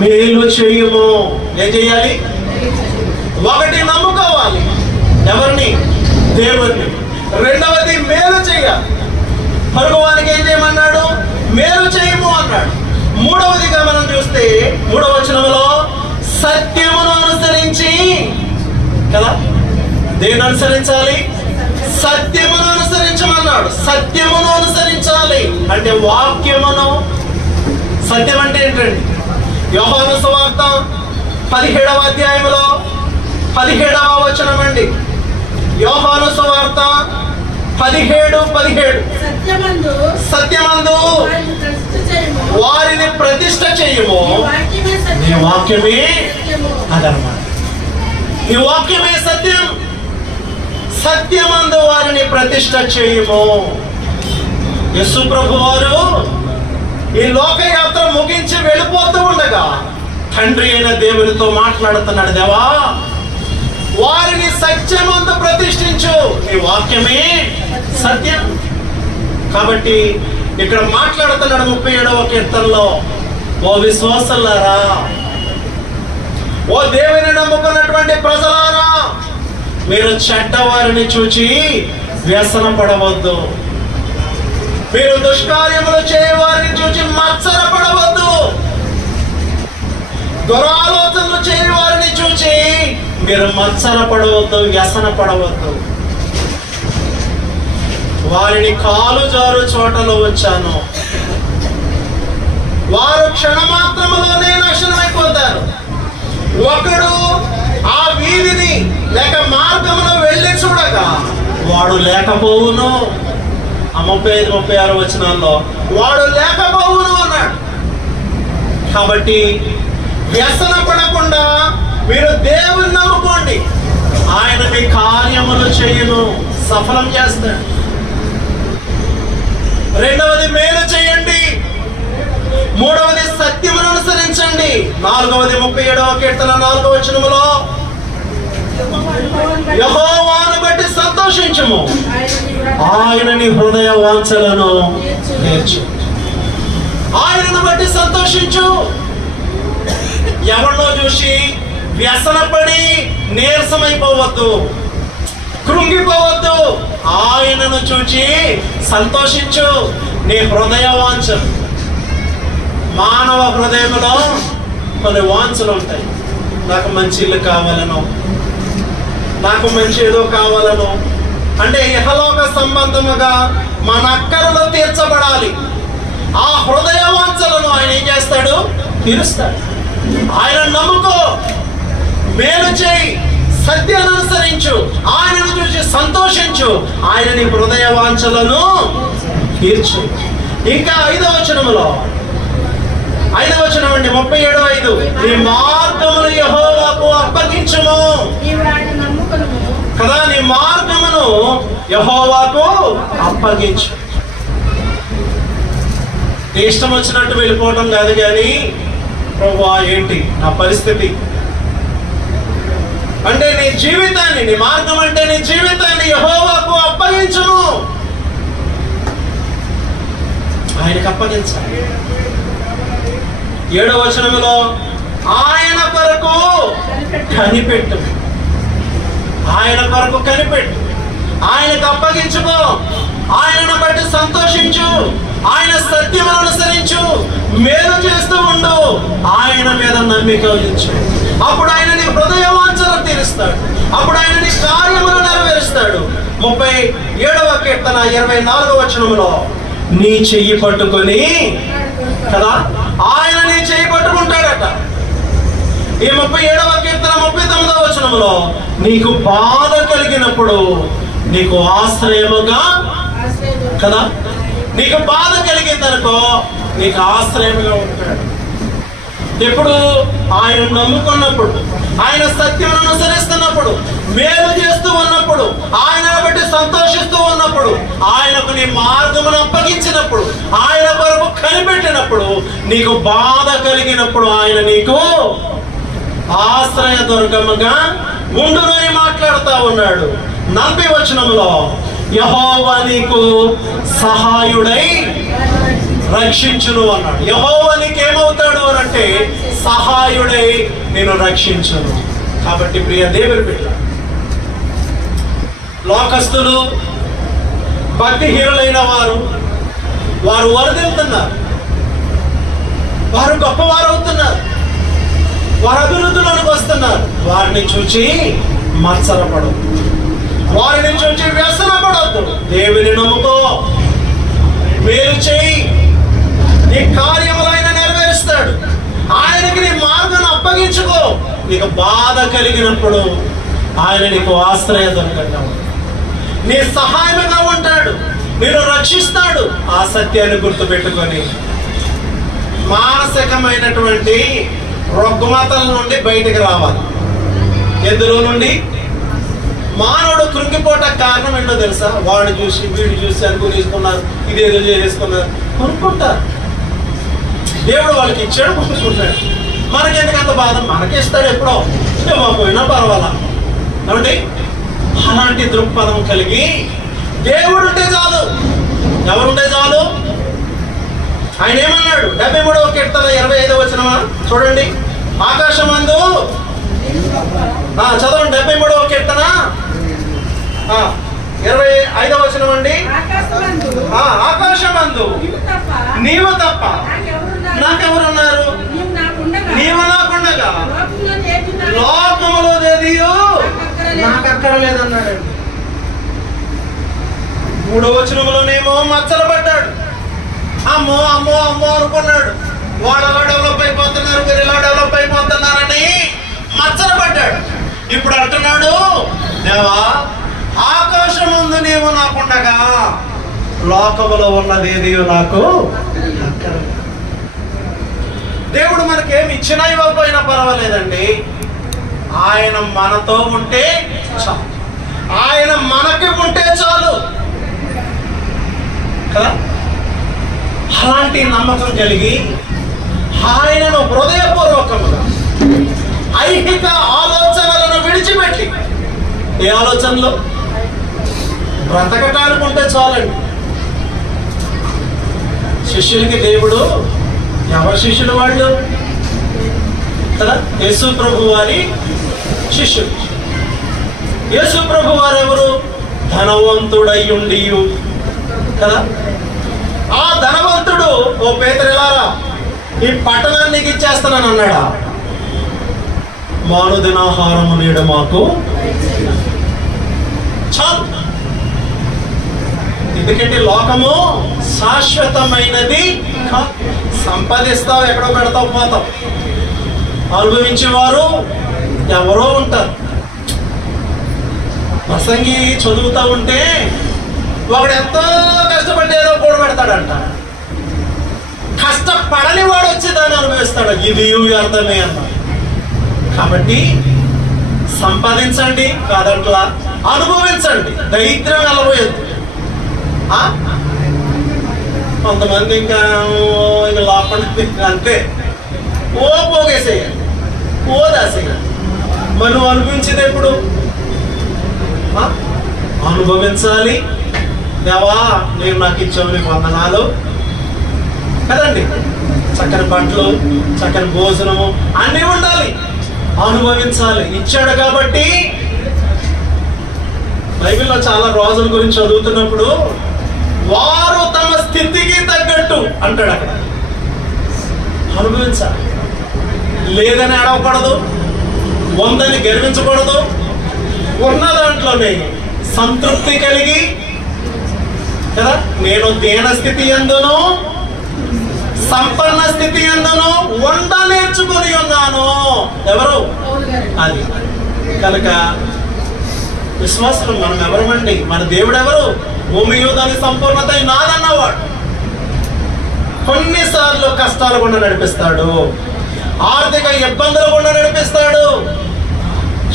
మేలు చేయుము. ఏం చేయాలి? ఒకటి నమ్ముకోవాలి. ఎవరిని? దేవుణ్ణి. రెండవది మేలు చేయాలి. పొరుగువానికి ఏం చేయమన్నాడు? మేలు చేయము అన్నాడు. మూడవదిగా మనం చూస్తే 3వ వచనంలో సత్యమును అనుసరించి కదా. దేని అనుసరించాలి? సత్యమును అనుసరించమన్నాడు. సత్యమును అనుసరించాలి అంటే వాక్యమును. సత్యం అంటే ఏంటండి? యోహాను సువార్త 17వ అధ్యాయంలో 17వ వచనం అండి. యోహాను సువార్త 17:17 సత్యమందు వారిని ప్రతిష్ఠ చేయము. నీ వాక్యమే అదనమాట. నీ వాక్యమే సత్యం. సత్యమందు వారిని ప్రతిష్ఠ చేయము. యేసు ప్రభు వారు ఈ లోకయాత్ర ముగించి వెళ్ళిపోతూ ఉండగా తండ్రి అయిన దేవునితో మాట్లాడుతున్నాడు, దేవా వారిని సత్యమందు ప్రతిష్ఠించు, నీ వాక్యమే సత్యం. కాబట్టి ఇక్కడ మాట్లాడుతున్నాడు 37వ కీర్తనలో, ఓ విశ్వాసులారా, ఓ దేవుని నమ్ముకున్నటువంటి ప్రజలారా, మీరు చెడ్డవారిని చూచి వ్యసన పడవద్దు, మీరు దుష్కార్యములు చేయవారిని చూచి మత్సరపడవద్దు, దురాలోచనలు చేయవారిని చూచి మీరు మత్సరపడవద్దు, వ్యసన పడవద్దు. వారిని కాలు జారు చోటలో ఉంచాను. వారు క్షణమాత్రములోనే నాశనమైపోతారు. ఒకడు ఆ వీధిని లేక మార్గమును వెళ్ళి చూడగా వాడు లేకపోవును. 35-36 వచనాల్లో వాడు లేకపోవును అన్నాడు. కాబట్టి వ్యసన పడకుండా మీరు దేవుని నమ్ముకోండి. ఆయన మీ కార్యములు చేయును, సఫలం చేస్తాడు. రెండవది మేలు చేయండి. మూడవది సత్యమును అనుసరించండి. నాలుగవది 37వ కీర్తన 4వ వచనములో యెహోవాను బట్టి సంతోషించుము, ఆయన నీ హృదయ వాంఛలను నేర్చు. ఆయనను బట్టి సంతోషించు. ఎవరినో చూసి వ్యసనపడి నీరసమైపోవద్దు, కృంగిపోవద్దు. ఆయనను చూచి సంతోషించు. నీ హృదయ వాంఛలు. మానవ హృదయంలో కొన్ని వాంఛలు ఉంటాయి. నాకు మంచి ఇల్లు కావాలను, నాకు మంచి ఏదో కావాలను, అంటే ఇహలోక సంబంధముగా మన అక్కరలో తీర్చబడాలి. ఆ హృదయ వాంఛలను ఆయన ఏం చేస్తాడు? తీరుస్తాడు. ఆయన నమ్ముకో, మేలు చేయి, సత్యాన్ని అనుసరించు, ఆయనను చూసి సంతోషించు. ఆయన నీ హృదయ వాంఛలను తీర్చు. ఇంకా 5వ వచనములో 5వ వచనం అండి, 37:5 నీ మార్గమును యెహోవాకు అప్పగించుము కదా. నీ మార్గమును యెహోవాకు అప్పగించు. నీ ఇష్టం వచ్చినట్టు వెళ్ళిపోవటం కాదు, కానీ ప్రభువా ఏంటి నా పరిస్థితి అంటే నీ జీవితాన్ని, నీ మార్గం అంటే నీ జీవితాన్ని యెహోవాకు అప్పగించుము. ఆయనకు అప్పగించాలి. 7వ వచనములో ఆయన కొరకు కనిపెట్టు, ఆయన కొరకు కనిపెట్టు, ఆయనకు అప్పగించుకో, ఆయనను బట్టి సంతోషించు, ఆయన సత్యమును అనుసరించు, మేలు చేస్తూ ఉండు, ఆయన మీద నమ్మిక ఉంచు. అప్పుడు ఆయన నీ హృదయ వాంఛలను తీరుస్తాడు. అప్పుడు ఆయన నీ కార్యములు నెరవేరుస్తాడు. 37వ కీర్తన 24వ వచనములో నీ చెయ్యి పట్టుకొని కదా, ఆయన నీ చెయ్యి పట్టుకుంటాడట. ఈ 37వ కీర్తన 39వ వచనములో నీకు బాధ కలిగినప్పుడు నీకు ఆశ్రయముగా కదా, నీకు బాధ కలిగిందనుకో నీకు ఆశ్రయముగా ఉంటాడు. ఎప్పుడు ఆయన నమ్ముకున్నప్పుడు, ఆయన సత్యం అనుసరిస్తున్నప్పుడు, మేలు చేస్తూ ఉన్నప్పుడు, ఆయనను బట్టి సంతోషిస్తూ ఉన్నప్పుడు, ఆయనకు నీ మార్గమును అప్పగించినప్పుడు, ఆయన కొరకు కనిపెట్టినప్పుడు, నీకు బాధ కలిగినప్పుడు ఆయన నీకు ఆశ్రయ దుర్గముగా ఉండునని మాట్లాడుతూ ఉన్నాడు. 40వ వచనంలో యెహోవా నీకు సహాయుడై రక్షించును అన్నాడు. యెహోవా నీకేమవుతాడు అని అంటే సహాయుడై నేను రక్షించును. కాబట్టి ప్రియ దేవుని బిడ్డ, లోకస్తులు, భక్తిహీనులైన వారు వరదెళ్తున్నారు, వారు గొప్పవారు అవుతున్నారు, వారు అభివృద్ధిలోనికి వస్తున్నారు. వారిని చూచి మత్సరపడు, వారిని చూచి వ్యసనపడవద్దు. దేవుని నమ్ముకో, మేలు చేయి, నీ కార్యములు ఆయన నెరవేరుస్తాడు. ఆయనకి నీ మార్గాన్ని అప్పగించుకో. నీకు బాధ కలిగినప్పుడు ఆయన నీకు ఆశ్రయ దొరకగా నీ సహాయముగా ఉంటాడు, నేను రక్షిస్తాడు. ఆ సత్యాన్ని గుర్తుపెట్టుకొని మానసికమైనటువంటి రుగ్మతల నుండి బయటకు రావాలి. ఎందులో నుండి? మానవుడు కృంగిపోట కారణం ఏంటో తెలుసా? వాడు చూసి వీడు చూసి అనుకునేసుకున్నారు, ఇదేదో చేసుకున్నారు, కొనుక్కుంటారు. దేవుడు వాళ్ళకి ఇచ్చాడు, కొనుక్కుంటాడు. మనకెందుకు అంత బాధ? మనకిస్తాడు ఎప్పుడో, పోయినా పర్వాలా. కాబట్టి అలాంటి దృక్పథం కలిగి దేవుడు ఉంటే చాలు. ఎవరుంటే చాలు? ఆయన ఏమన్నాడు? 73వ కీర్తన 25వ వచనమా చూడండి. ఆకాశమందు చదవండి. 73వ కీర్తన 25వ వచనం అండి. ఆకాశమందు నీవు తప్ప నాకెవరున్నారు? నీవు నాకుండగా లోకములో ఏదియో నాకు అక్కర్లేదన్నాడు. 3వ వచనంలోనేమో మచ్చలు పడ్డాడు. అమ్మో అమ్మో అమ్మో అనుకున్నాడు. వాడు ఎలా డెవలప్ అయిపోతున్నారు, మీరు ఎలా డెవలప్ అయిపోతున్నారని మచ్చలు పడ్డాడు. ఇప్పుడు అంటున్నాడు, దేవా ఆకాశం ముందు నీవు నాకుండగా లోకములో ఉన్నదేది నాకు అక్కర్లేదు. దేవుడు మనకేమి ఇచ్చినా ఇవ్వకపోయినా పర్వాలేదండి, ఆయన మనతో ఉంటే చాలు, ఆయన మనకి ఉంటే చాలు కదా. అలాంటి నమ్మకం కలిగి ఆయనను హృదయపూర్వకముగా ఐహిక ఆలోచనలను విడిచిపెట్టి, ఏ ఆలోచనలు? బ్రతకటానికి ఉంటే చాలండి. శిష్యులకి దేవుడు ఎవరి శిష్యులు? వాళ్ళు కదా, యేసు ప్రభు వారి శిష్యులు. యేసు ప్రభు వారు ఎవరు? ధనవంతుడయ్యుండి కదా. ఆ ధనవంతుడు, ఓ పేతురు ఎలారా ఈ పట్టణాన్ని నీకు ఇచ్చేస్తున్నాను అన్నాడా? మానుదినాహారము నేడు మాకు చాలు. ఎందుకంటే లోకము శాశ్వతమైనది. సంపాదిస్తావు, ఎక్కడో పెడతావు, పోతావు. అనుభవించేవారు ఎవరో ఉంటారు. ప్రసంగి చదువుతూ ఉంటే ఒకడు ఎంతో కష్టపడి ఏదో కూడబెడతాడంట. కష్టపడని వాడు వచ్చి దాన్ని అనుభవిస్తాడు. ఇది అర్థమే అన్న. కాబట్టి సంపాదించండి కాదంట్లా, అనుభవించండి. దరిద్రం వెళ్ళబోయద్దు. కొంతమంది ఇంకా లోపల అంతే ఓ పోగేసేయాలి, ఓ దాసేయాలి. మనం అనుభవించేది ఎప్పుడు? అనుభవించాలి. దేవా నేను నాకు ఇచ్చావు, నీకు వందనాలు కదండి. చక్కని బట్టలు, చక్కని భోజనము అన్నీ ఉండాలి, అనుభవించాలి. ఇచ్చాడు కాబట్టి. బైబిల్లో చాలా రోజుల గురించి చదువుతున్నప్పుడు వారు తమ స్థితికి తగ్గట్టు అంటాడు. అక్కడ అనుభవించాలి. లేదని అడవకూడదు, ఉందని గర్వించకూడదు. ఉన్న దాంట్లోనే సంతృప్తి కలిగి కదా. నేను దీన స్థితి యందును సంపన్న స్థితి యందును వంట నేర్చుకుని ఉన్నాను. ఎవరు? అది కనుక విశ్వాసం మనం ఎవరమండి? మన దేవుడు ఎవరు? భూమి దాని సంపూర్ణత నాదన్నవాడు. కొన్నిసార్లు కష్టాలు కూడా నడిపిస్తాడు, ఆర్థిక ఇబ్బందులు కూడా నడిపిస్తాడు,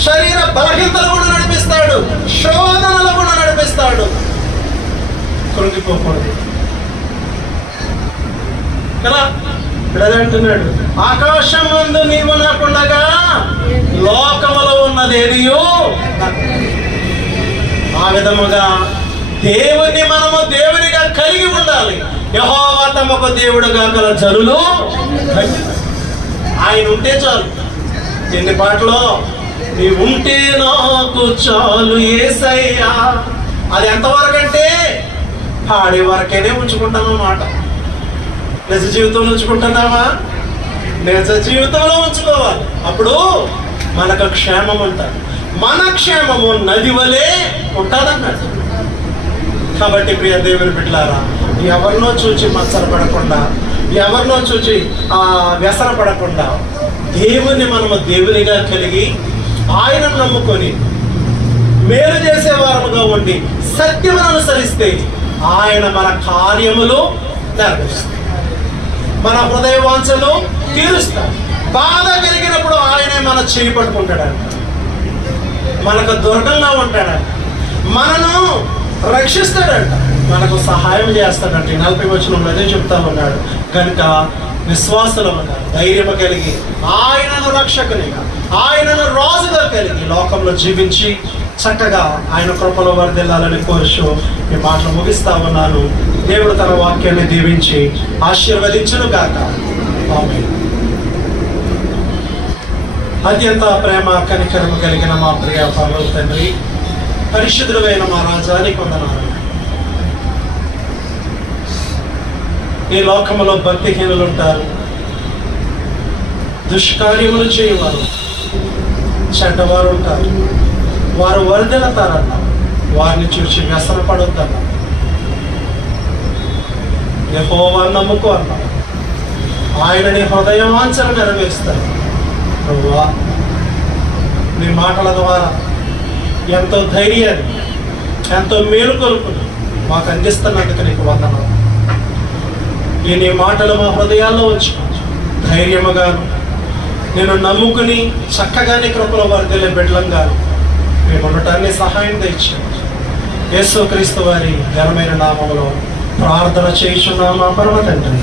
శరీర బలహీనతలు కూడా నడిపిస్తాడు, శోధనలు కూడా నడిపిస్తాడు. కృంగిపోకూడదు కదా. అంటున్నాడు, ఆకాశం ముందు నీవు నాకుండగా లోకములో ఉన్నదేదియో. ఆ విధముగా దేవుని మనము దేవునిగా కలిగి ఉండాలి. యెహోవా తమకు దేవుడుగా గల జనులు ఆయన ఉంటే చాలు. ఎన్ని పాటలో నీ ఉంటే నాకు చాలు యేసయ్యా. అది ఎంతవరకు అంటే పాడే వరకేనే ఉంచుకుంటాం అన్నమాట. నిజ జీవితంలో ఉంచుకుంటున్నావా? నిజ జీవితంలో ఉంచుకోవాలి. అప్పుడు మనకు క్షేమం ఉంటుంది. మన క్షేమము నది వలె ఉంటుందన్నాడు. కాబట్టి ప్రియ దేవుని బిడ్డలారా, ఎవరినో చూచి మత్సర పడకుండా, ఎవరినో చూచి వ్యసన పడకుండా, దేవుని మనము దేవునిగా కలిగి ఆయనను నమ్ముకొని మేలు చేసే వారముగా ఉండి సత్యమును అనుసరిస్తే ఆయన మన కార్యములు నెరవేరుస్తాడు, మన హృదయ వాంఛలు తీరుస్తాడు. బాధ కలిగినప్పుడు ఆయనే మన చేయి పట్టుకుంటాడంట, మనకు దుర్గంగా ఉంటాడంట, మనను రక్షిస్తాడంట, మనకు సహాయం చేస్తాడంట. 40 వచనంలో అదే చెప్తా ఉన్నాడు. కనుక విశ్వాసముగా ధైర్యము కలిగి ఆయనను రక్షకునిగా, ఆయనను రాజుగా కలిగి లోకంలో జీవించి చక్కగా ఆయన కృపలో వర్ధిల్లాలని కోరుచు ఈ మాటలు ముగిస్తా ఉన్నాను. దేవుడు తన వాక్యాన్ని దీవించి ఆశీర్వదించును గాక. ఆమేన్. అత్యంత ప్రేమ కనికరము కలిగిన మా ప్రియ పరలోక తండ్రి, పరిశుద్ధుడైన మా రాజానికి వందనాలు. ఈ లోకములో భక్తిహీనులు ఉంటారు, దుష్కార్యములు చేయవారు, చెడ్డవారు ఉంటారు. వారు వర్ధిల్లుతారన్న, వారిని చూసి వ్యసన పడొద్దన్న. యెహోవాను నమ్ముకో అన్నావు. ఆయన నీ హృదయ వాంఛను నెరవేరుస్తాడు. ప్రభువా, నీ మాటల ద్వారా ఎంతో ధైర్యాన్ని, ఎంతో మేలుకొలుపును మాకు అందిస్తున్నందుకు నీకు వందనాలు. ఈ నీ మాటలు మా హృదయాల్లో ఉంచు. ధైర్యముగాను నేను నమ్ముకుని చక్కగా నీ కృపలో వర్ధిల్లే బిడ్డలంగాను మేము ఉండటాన్ని సహాయం తెచ్చాను. యేసుక్రీస్తు వారి ఘనమైన నామములో ప్రార్థన చేయుచున్నాము మా పరమ తండ్రి.